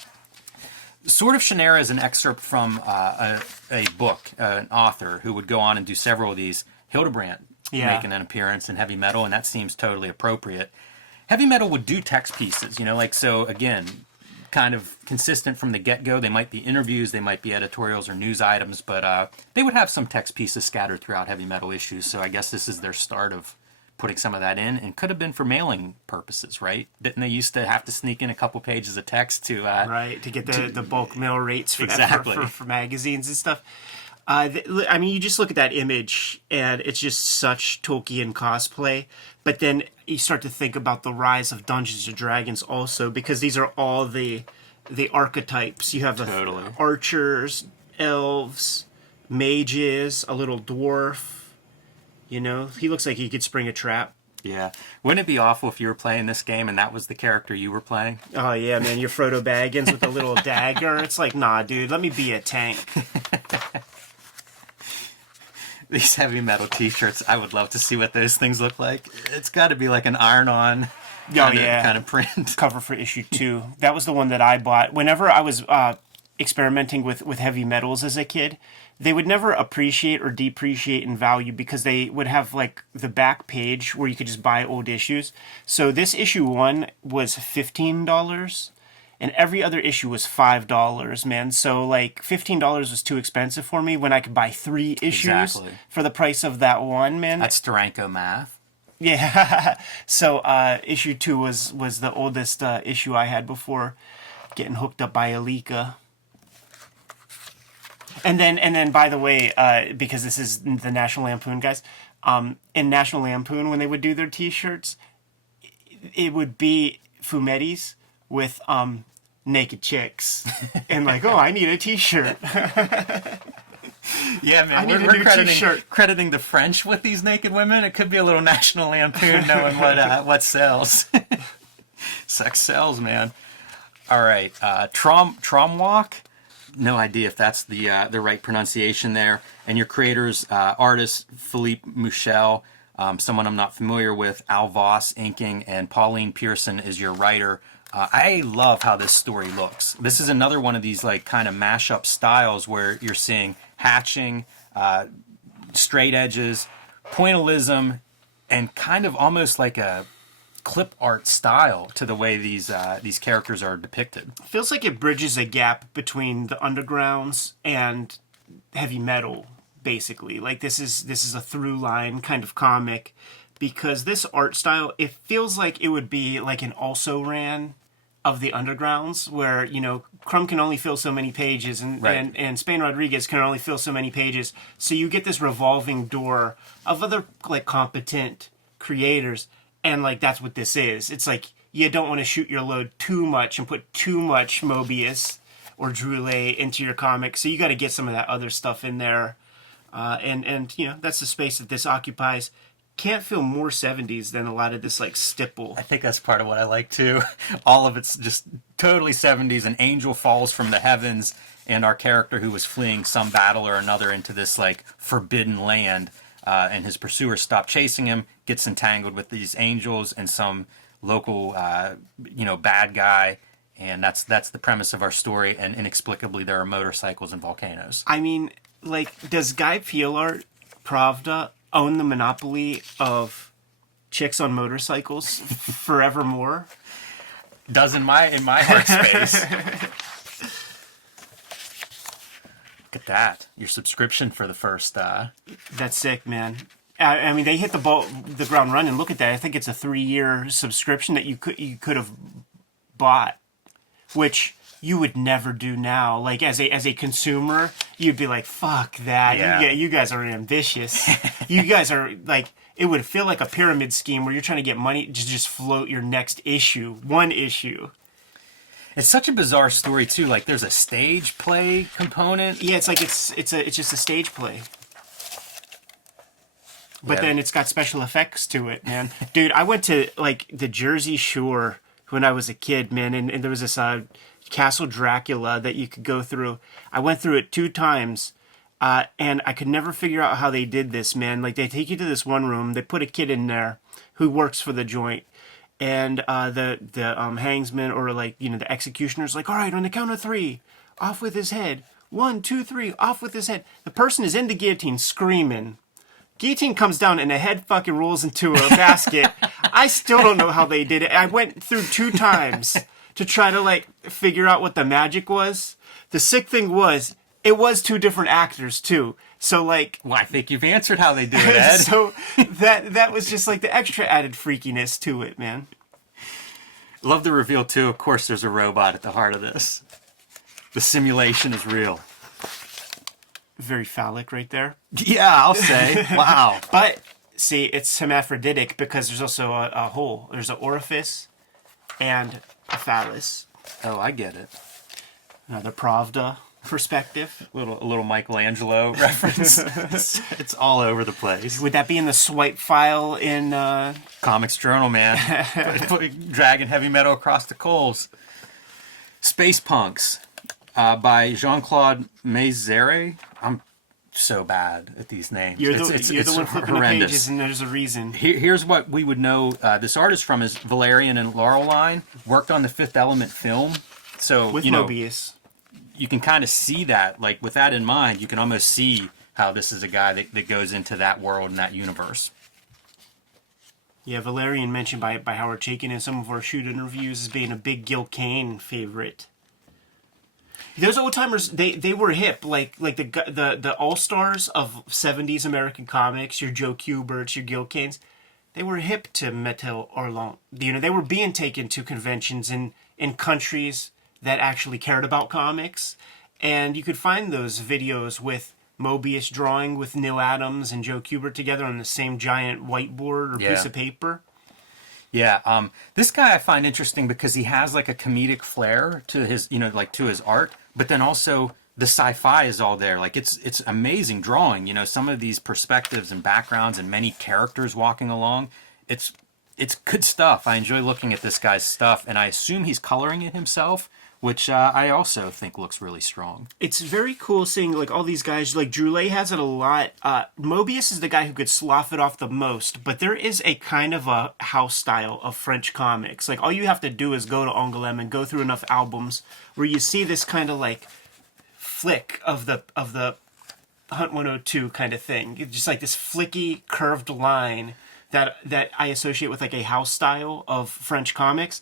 Sword of Shannara is an excerpt from a book, an author who would go on and do several of these, Hildebrandt. making an appearance in heavy metal, and that seems totally appropriate. Heavy metal would do text pieces, like, so again, kind of consistent from the get-go. They might be interviews, they might be editorials or news items, but they would have some text pieces scattered throughout heavy metal issues, so I guess this is their start of putting some of that in, and could have been for mailing purposes, right? Didn't they used to have to sneak in a couple pages of text to... to get the bulk mail rates for, exactly. for magazines and stuff. I mean, you just look at that image, and it's just such Tolkien cosplay. But then you start to think about the rise of Dungeons and Dragons also, because these are all the archetypes. You have the archers, elves, mages, a little dwarf. He looks like he could spring a trap. Yeah. Wouldn't it be awful if you were playing this game and that was the character you were playing? Oh, yeah, man. You're Frodo Baggins with a little dagger. It's like, nah, dude, let me be a tank. These heavy metal t-shirts, I would love to see what those things look like. It's got to be like an iron-on kind of print. Cover for issue 2. That was the one that I bought. Whenever I was experimenting with heavy metals as a kid, they would never appreciate or depreciate in value because they would have like the back page where you could just buy old issues. So this issue 1 was $15. And every other issue was $5, man. So, like, $15 was too expensive for me when I could buy 3 issues for the price of that one, man. That's Durango math. Yeah. So, issue 2 was the oldest issue I had before getting hooked up by Alika. And then, by the way, because this is the National Lampoon guys, in National Lampoon, when they would do their T-shirts, it would be fumettis with naked chicks and like, oh, I need a t-shirt. Yeah, man, we're crediting the French with these naked women. It could be a little National Lampoon knowing what sells. Sex sells, man. All right, Traumwach. No idea if that's the right pronunciation there. And your creators, artist Philippe Michel, someone I'm not familiar with, Al Voss inking, and Pauline Pearson is your writer. I love how this story looks. This is another one of these like kind of mashup styles where you're seeing hatching, straight edges, pointillism, and kind of almost like a clip art style to the way these characters are depicted. It feels like it bridges a gap between the undergrounds and heavy metal, basically. Like this is a through line kind of comic, because this art style, it feels like it would be like an also ran of the undergrounds, where Crumb can only fill so many pages, and Spain Rodriguez can only fill so many pages. So you get this revolving door of other like competent creators, and like that's what this is. It's like you don't want to shoot your load too much and put too much Moebius or Druillet into your comic, so you got to get some of that other stuff in there, and that's the space that this occupies. Can't feel more 70s than a lot of this like stipple. I think that's part of what I like too. All of it's just totally 70s. An angel falls from the heavens, and our character who was fleeing some battle or another into this like forbidden land, and his pursuers stop chasing him, gets entangled with these angels and some local bad guy, and that's the premise of our story. And inexplicably there are motorcycles and volcanoes. I mean, like, does Guy Peelart, Pravda, own the monopoly of chicks on motorcycles forevermore? Does in my heart space. Look at that. Your subscription for the first... That's sick, man. I mean, they hit the ground running. Look at that. I think it's a 3-year subscription that you could have bought, which you would never do now. Like as a consumer, you'd be like, "Fuck that! Yeah. You guys are ambitious. You guys are like." It would feel like a pyramid scheme where you're trying to get money to just float your next issue, one issue. It's such a bizarre story too. Like there's a stage play component. Yeah, it's like it's just a stage play. But then it's got special effects to it, man. Dude, I went to like the Jersey Shore when I was a kid, man, and there was this Castle Dracula that you could go through. I went through it 2 times, and I could never figure out how they did this, man. Like they take you to this one room, they put a kid in there who works for the joint, and the hangsman or like the executioner's like, all right, on the count of 3, off with his head. 1, 2, 3, off with his head. The person is in the guillotine screaming. Guillotine comes down and a head fucking rolls into a basket. I still don't know how they did it. I went through 2 times to try to like figure out what the magic was. The sick thing was, it was 2 different actors too. So like, Well, I think you've answered how they do it, Ed. so that was just like the extra added freakiness to it, man. Love the reveal too. Of course, there's a robot at the heart of this. The simulation is real. Very phallic right there. Yeah, I'll say. Wow. But see, it's hermaphroditic because there's also a hole. There's an orifice and a phallus. Oh, I get it. Another Pravda perspective. A little Michelangelo reference. It's all over the place. Would that be in the swipe file in... Comics Journal, man. Dragging heavy metal across the coals. Space Punks by Jean-Claude Mézère. I'm so bad at these names. You're the one flipping horrendous. the pages, and there's a reason. Here's what we would know this artist from is Valerian and Laureline. Worked on the Fifth Element film. So, With you know, Moebius. you can kind of see that. Like, with that in mind, you can almost see how this is a guy that goes into that world and that universe. Yeah, Valerian mentioned by Howard Chaykin in some of our shoot interviews as being a big Gil Kane favorite. Those old timers, they were hip, like the all stars of '70s American comics. Your Joe Kuberts, your Gil Kanes, they were hip to Metal Hurlant. You know, they were being taken to conventions in countries that actually cared about comics, and you could find those videos with Moebius drawing with Neil Adams and Joe Kubert together on the same giant whiteboard or piece of paper. Yeah, this guy I find interesting because he has like a comedic flair to his, you know, like to his art, but then also the sci-fi is all there. Like it's amazing drawing. You know, some of these perspectives and backgrounds and many characters walking along. It's good stuff. I enjoy looking at this guy's stuff, and I assume he's coloring it himself, which I also think looks really strong. It's very cool seeing like all these guys. Like Druillet has it a lot. Moebius is the guy who could slough it off the most, but there is a kind of a house style of French comics. Like all you have to do is go to Angoulême and go through enough albums where you see this kind of like flick of the Hunt 102 kind of thing. It's just like this flicky curved line that I associate with like a house style of French comics.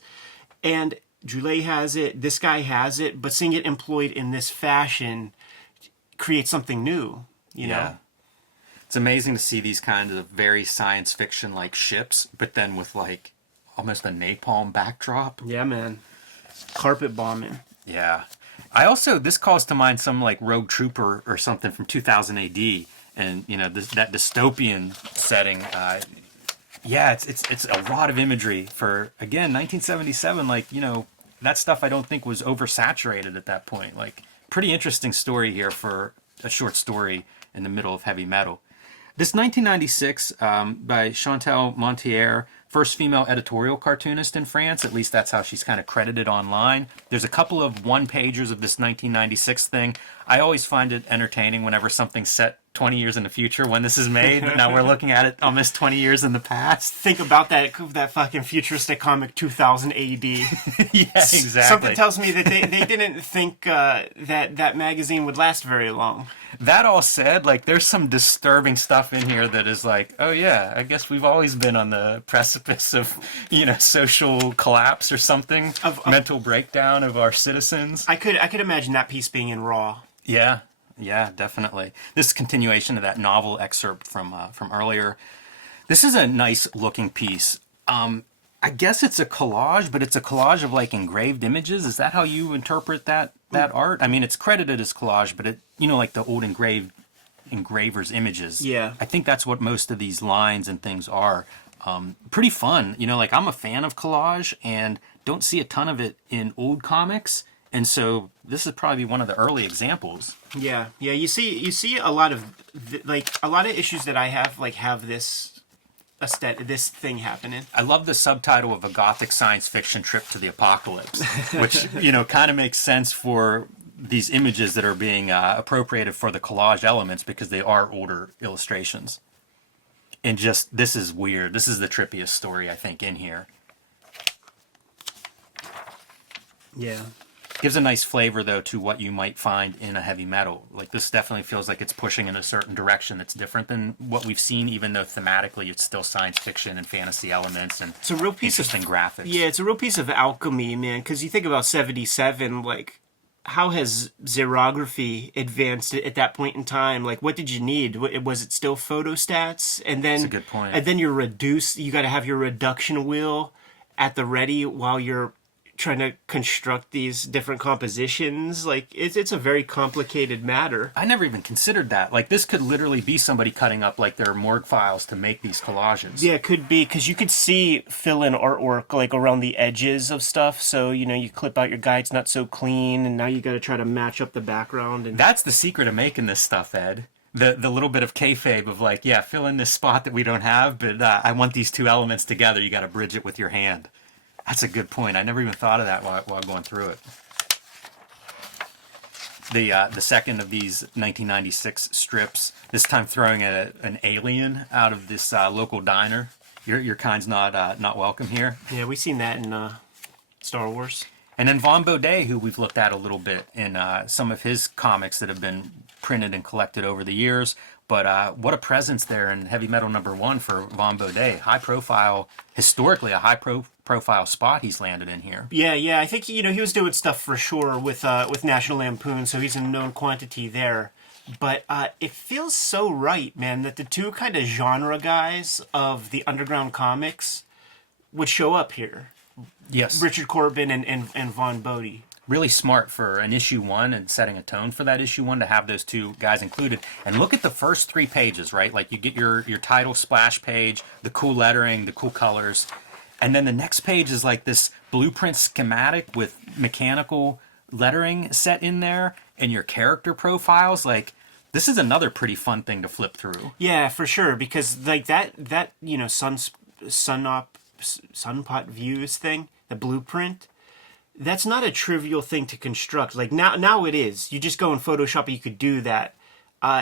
And Druillet has it, this guy has it, but seeing it employed in this fashion creates something new, you know? It's amazing to see these kinds of very science fiction like ships, but then with like almost a napalm backdrop. Yeah, man. Carpet bombing. Yeah. I also, this calls to mind some like Rogue Trooper or something from 2000 AD, and you know, that dystopian setting. Yeah, it's a lot of imagery for, again, 1977. Like, you know, that stuff I don't think was oversaturated at that point. Like, pretty interesting story here for a short story in the middle of heavy metal. This 1996 by Chantal Montier, first female editorial cartoonist in France. At least that's how she's kind of credited online. There's a couple of one-pagers of this 1996 thing. I always find it entertaining whenever something's set 20 years in the future when this is made. Now we're looking at it almost 20 years in the past. Think about that fucking futuristic comic 2000 AD. Yeah, exactly. Something tells me that they didn't think that magazine would last very long. That all said, like, there's some disturbing stuff in here that is like, oh yeah, I guess we've always been on the precipice of, you know, social collapse or something, mental breakdown of our citizens. I could imagine that piece being in Raw. Yeah, definitely. This is a continuation of that novel excerpt from earlier. This is a nice looking piece. I guess it's a collage, but it's a collage of like engraved images. Is that how you interpret that art? I mean, it's credited as collage, but it, you know, like the old engravers' images. Yeah. I think that's what most of these lines and things are. Pretty fun. You know, like I'm a fan of collage and don't see a ton of it in old comics. And so this is probably one of the early examples. Yeah. You see a lot of a lot of issues that I have this this thing happening. I love the subtitle of a gothic science fiction trip to the apocalypse, which, you know, kind of makes sense for these images that are being appropriated for the collage elements because they are older illustrations. And just, this is weird. This is the trippiest story, I think, in here. Yeah. Gives a nice flavor, though, to what you might find in a heavy metal. Like, this definitely feels like it's pushing in a certain direction that's different than what we've seen, even though thematically it's still science fiction and fantasy elements and it's a real piece interesting graphics. Yeah, it's a real piece of alchemy, man, because you think about 77, like, how has xerography advanced at that point in time? Like, what did you need? Was it still photostats? And then, That's a good point. And then you got to have your reduction wheel at the ready while you're trying to construct these different compositions. Like, it's a very complicated matter. I never even considered that. Like, this could literally be somebody cutting up, like, their morgue files to make these collages. Yeah, it could be, because you could see fill-in artwork, like, around the edges of stuff. So, you clip out your guy, it's not so clean, and now you got to try to match up the background. And That's the secret of making this stuff, Ed. The little bit of kayfabe of, like, yeah, fill in this spot that we don't have, but I want these two elements together. You got to bridge it with your hand. That's a good point. I never even thought of that while going through it. The second of these 1996 strips, this time throwing an alien out of this local diner. Your kind's not welcome here. yeah, we've seen that in Star Wars. And then Vaughn Bode, who we've looked at a little bit in some of his comics that have been printed and collected over the years. But what a presence there in Heavy Metal #1 for Vaughn Bode. High profile, historically a high profile spot he's landed in here. Yeah. I think he was doing stuff for sure with National Lampoon, so he's a known quantity there. But it feels so right, man, that the two kind of genre guys of the underground comics would show up here. Yes. Richard Corben and Vaughn Bode. Really smart for an issue 1 and setting a tone for that issue 1 to have those two guys included. And look at the first 3 pages, right? Like, you get your title splash page, the cool lettering, the cool colors. And then the next page is like this blueprint schematic with mechanical lettering set in there and your character profiles. Like, this is another pretty fun thing to flip through. Yeah, for sure, because like that Sunpot views thing, the blueprint, that's not a trivial thing to construct. Like, now it is. You just go in Photoshop and you could do that.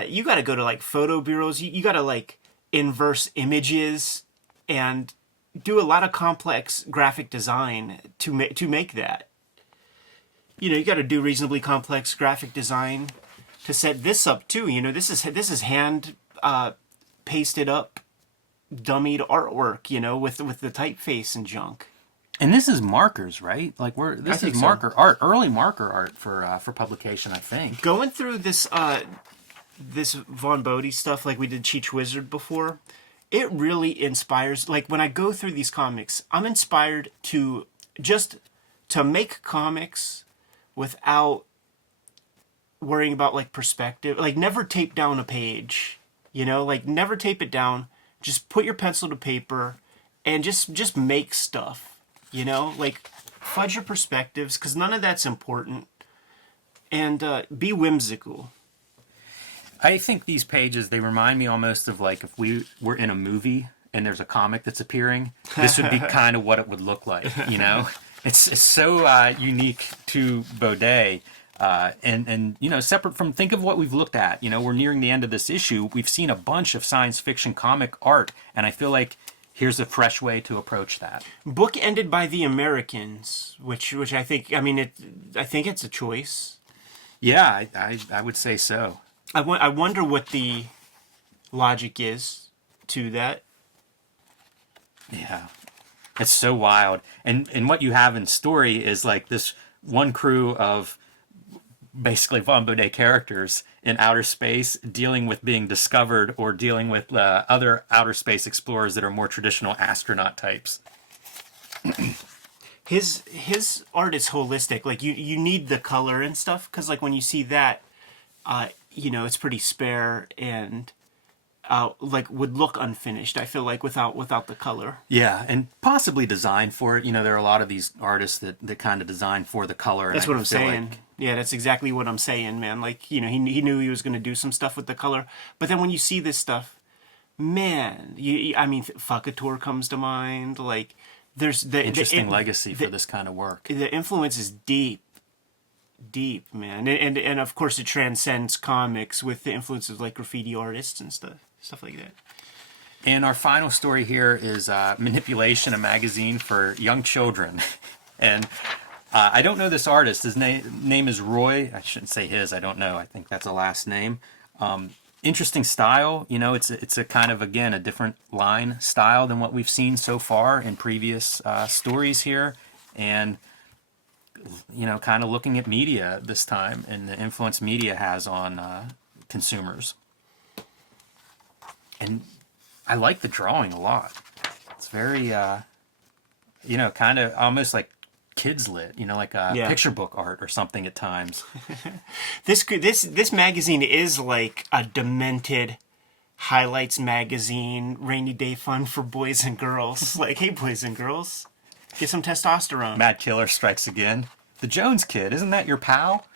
You got to go to like photo bureaus. You got to like inverse images and do a lot of complex graphic design to make that. You got to do reasonably complex graphic design to set this up too. This is hand pasted up, dummied artwork. With the typeface and junk. And this is markers, right? Like, this is marker art, early marker art for publication, I think. Going through this this Vaughn Bode stuff, like we did Cheech Wizard before, it really inspires. Like, when I go through these comics, I'm inspired to make comics without worrying about like perspective. Like, never tape down a page, like never tape it down. Just put your pencil to paper and just make stuff. Like, fudge your perspectives, because none of that's important. And be whimsical. I think these pages, they remind me almost of like if we were in a movie and there's a comic that's appearing, this would be kind of what it would look like, It's so unique to Bode. And separate from, think of what we've looked at. We're nearing the end of this issue. We've seen a bunch of science fiction comic art, and I feel like here's a fresh way to approach that. Book ended by the Americans, which I think, I think it's a choice. Yeah, I would say so. I wonder what the logic is to that. Yeah, it's so wild. And what you have in story is like this one crew of basically Vaughn Bode characters in outer space dealing with being discovered or dealing with other outer space explorers that are more traditional astronaut types. His art is holistic. Like, you need the color and stuff, because like when you see that, it's pretty spare and like would look unfinished, I feel like, without the color. Yeah, and possibly designed for it. There are a lot of these artists that kind of design for the color. That's what I'm saying. Yeah, that's exactly what I'm saying, man. Like, he knew he was going to do some stuff with the color. But then when you see this stuff, man, Fuckator comes to mind. Like, there's the interesting legacy for this kind of work. The influence is deep, man. And of course it transcends comics with the influence of like graffiti artists and stuff like that. And our final story here is Manipulation, a magazine for young children. And I don't know this artist. His name is Roy. I shouldn't say his. I don't know. I think that's a last name. Interesting style. You know, it's a kind of, again, a different line style than what we've seen so far in previous stories here. And, you know, kind of looking at media this time and the influence media has on consumers. And I like the drawing a lot. It's very, you know, kind of almost like kids lit, you know, like a picture book art or something at times. This magazine is like a demented highlights magazine, rainy day fun for boys and girls. Like, hey, boys and girls, get some testosterone. Mad Killer strikes again. The Jones Kid, isn't that your pal?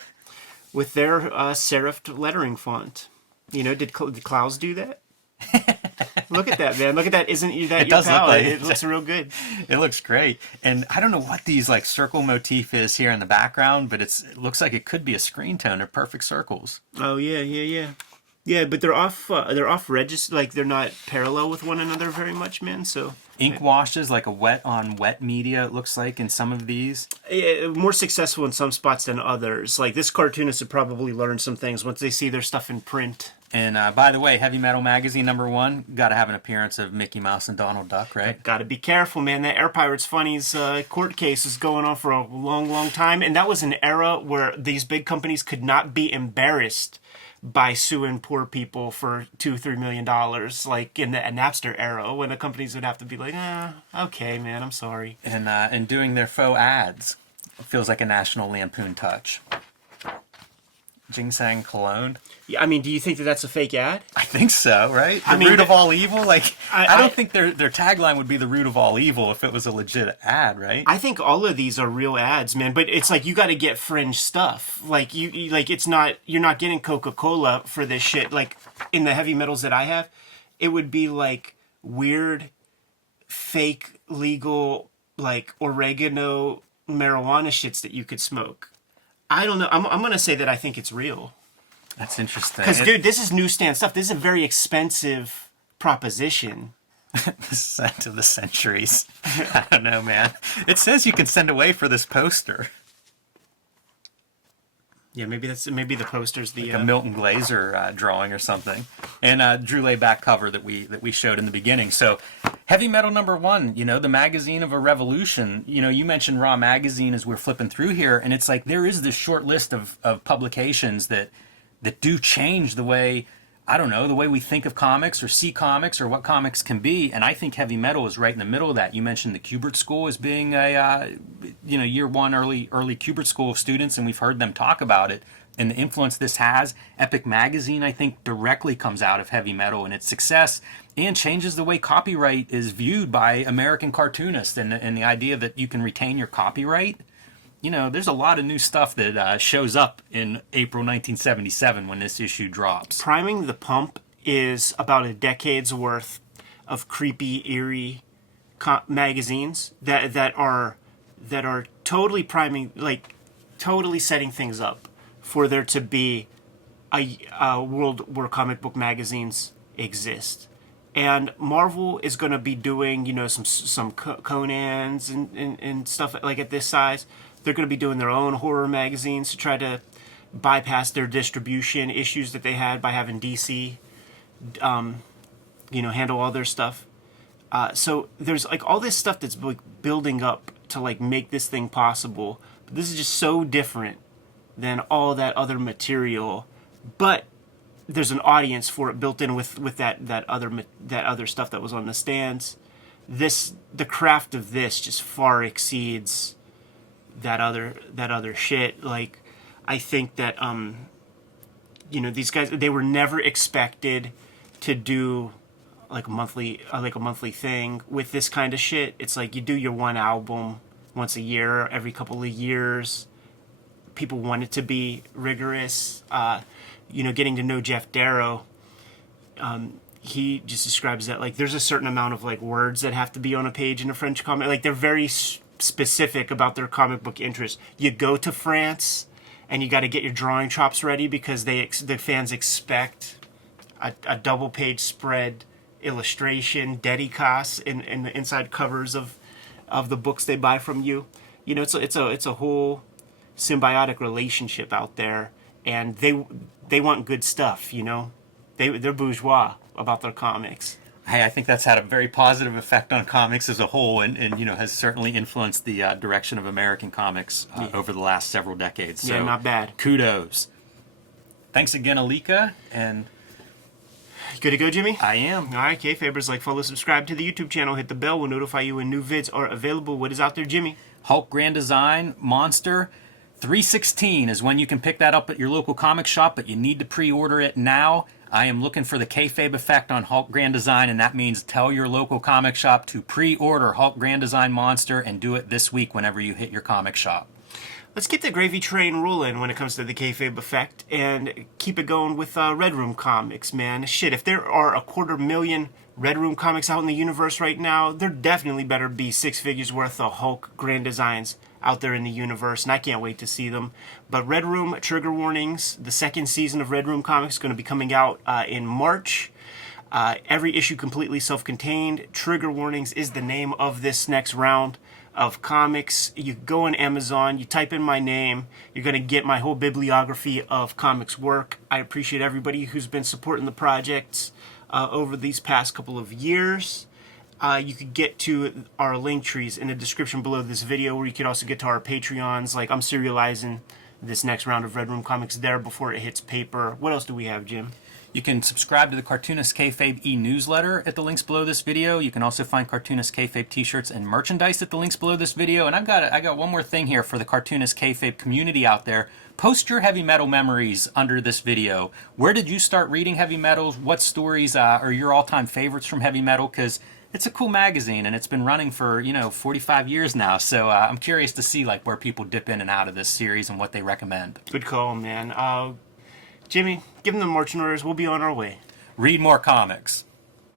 With their serifed lettering font. You know, did Klaus do that? Look at that, man. Look at that. Isn't that It your does pal? look like It looks real good. It looks great. And I don't know what these like circle motif is here in the background, but it looks like it could be a screen tone or perfect circles. Oh yeah. Yeah, but they're off register, like they're not parallel with one another very much, man. So Ink washes like a wet on wet media, it looks like in some of these. yeah, more successful in some spots than others. Like this cartoonist would probably learn some things once they see their stuff in print. And by the way, Heavy Metal Magazine #1, got to have an appearance of Mickey Mouse and Donald Duck, right? Got to be careful, man. That Air Pirates Funnies court case is going on for a long, long time, and that was an era where these big companies could not be embarrassed by suing poor people for $2-3 million, like in the Napster era, when the companies would have to be like, okay, man, I'm sorry. And doing their faux ads. It feels like a National Lampoon touch. Ginseng cologne. Yeah, I mean, do you think that that's a fake ad? I think so, right? The I mean, root of all evil? Like, I I don't think their tagline would be the root of all evil if it was a legit ad, right? I think all of these are real ads, man. But it's like you got to get fringe stuff. Like you like it's not you're not getting Coca-Cola for this shit. Like in the heavy metals that I have, it would be like weird, fake, legal, like oregano marijuana shits that you could smoke. I don't know. I'm gonna say that I think it's real. That's interesting. Because, dude, this is newsstand stuff. This is a very expensive proposition. The scent of the centuries. I don't know, man. It says you can send away for this poster. Yeah, maybe the poster's the A Milton Glaser drawing or something. And Druillet back cover that we showed in the beginning. So Heavy Metal #1, you know, the magazine of a revolution. You know, you mentioned Raw Magazine as we're flipping through here, and it's like there is this short list of publications that do change the way, I don't know, the way we think of comics or see comics or what comics can be. And I think Heavy Metal is right in the middle of that. You mentioned the Kubert School as being a, year one, early Kubert School of students, and we've heard them talk about it and the influence this has. Epic Magazine, I think, directly comes out of Heavy Metal and its success and changes the way copyright is viewed by American cartoonists and the idea that you can retain your copyright. You know, there's a lot of new stuff that shows up in April 1977 when this issue drops. Priming the Pump is about a decade's worth of creepy, eerie magazines that are totally priming, like totally setting things up for there to be a world where comic book magazines exist. And Marvel is going to be doing, some Conans and stuff like at this size. They're going to be doing their own horror magazines to try to bypass their distribution issues that they had by having DC, handle all their stuff. So there's like all this stuff that's like building up to like make this thing possible. But this is just so different than all that other material. But there's an audience for it built in with that other stuff that was on the stands. The craft of this just far exceeds that other shit. Like, I think that these guys, they were never expected to do like a monthly thing with this kind of shit. It's like you do your one album once a year, every couple of years. People want it to be rigorous. Getting to know Jeff Darrow, he just describes that like there's a certain amount of like words that have to be on a page in a French comic. Like they're very specific about their comic book interest. You go to France and you got to get your drawing chops ready because the fans expect a double page spread illustration, dedicace in the inside covers of the books they buy from you. You know, it's a whole symbiotic relationship out there, and they want good stuff. You know, they're bourgeois about their comics. Hey, I think that's had a very positive effect on comics as a whole, and you know, has certainly influenced the direction of American comics over the last several decades. So, Yeah, not bad. Kudos. Thanks again, Alika, and Good to go, Jimmy? I am. All right, Kayfabers, like, follow, subscribe to the YouTube channel, hit the bell. We'll notify you when new vids are available. What is out there, Jimmy? Hulk Grand Design Monster 316 is when you can pick that up at your local comic shop, but you need to pre-order it now. I am looking for the Kayfabe effect on Hulk Grand Design, and that means tell your local comic shop to pre-order Hulk Grand Design Monster and do it this week whenever you hit your comic shop. Let's get the gravy train rolling when it comes to the Kayfabe effect and keep it going with Red Room comics, man. Shit, if there are 250,000 Red Room comics out in the universe right now, there definitely better be 6 figures worth of Hulk Grand Designs out there in the universe, and I can't wait to see them. But Red Room, trigger warnings, the second season of Red Room Comics is going to be coming out in March. Every issue completely self-contained. Trigger warnings is the name of this next round of comics. You go on Amazon, you type in my name, you're going to get my whole bibliography of comics work. I appreciate everybody who's been supporting the projects over these past couple of years. You could get to our link trees in the description below this video, where you could also get to our Patreons. Like, I'm serializing this next round of Red Room Comics there before it hits paper. What else do we have, Jim? You can subscribe to the Cartoonist Kayfabe e-newsletter at the links below this video. You can also find Cartoonist Kayfabe t-shirts and merchandise at the links below this video. And I got one more thing here for the Cartoonist Kayfabe community out there. Post your heavy metal memories under this video. Where did you start reading heavy metal? What stories are your all-time favorites from heavy metal? Because it's a cool magazine, and it's been running for, 45 years now. So I'm curious to see like where people dip in and out of this series and what they recommend. Good call, man. Jimmy, give them the marching orders. We'll be on our way. Read more comics.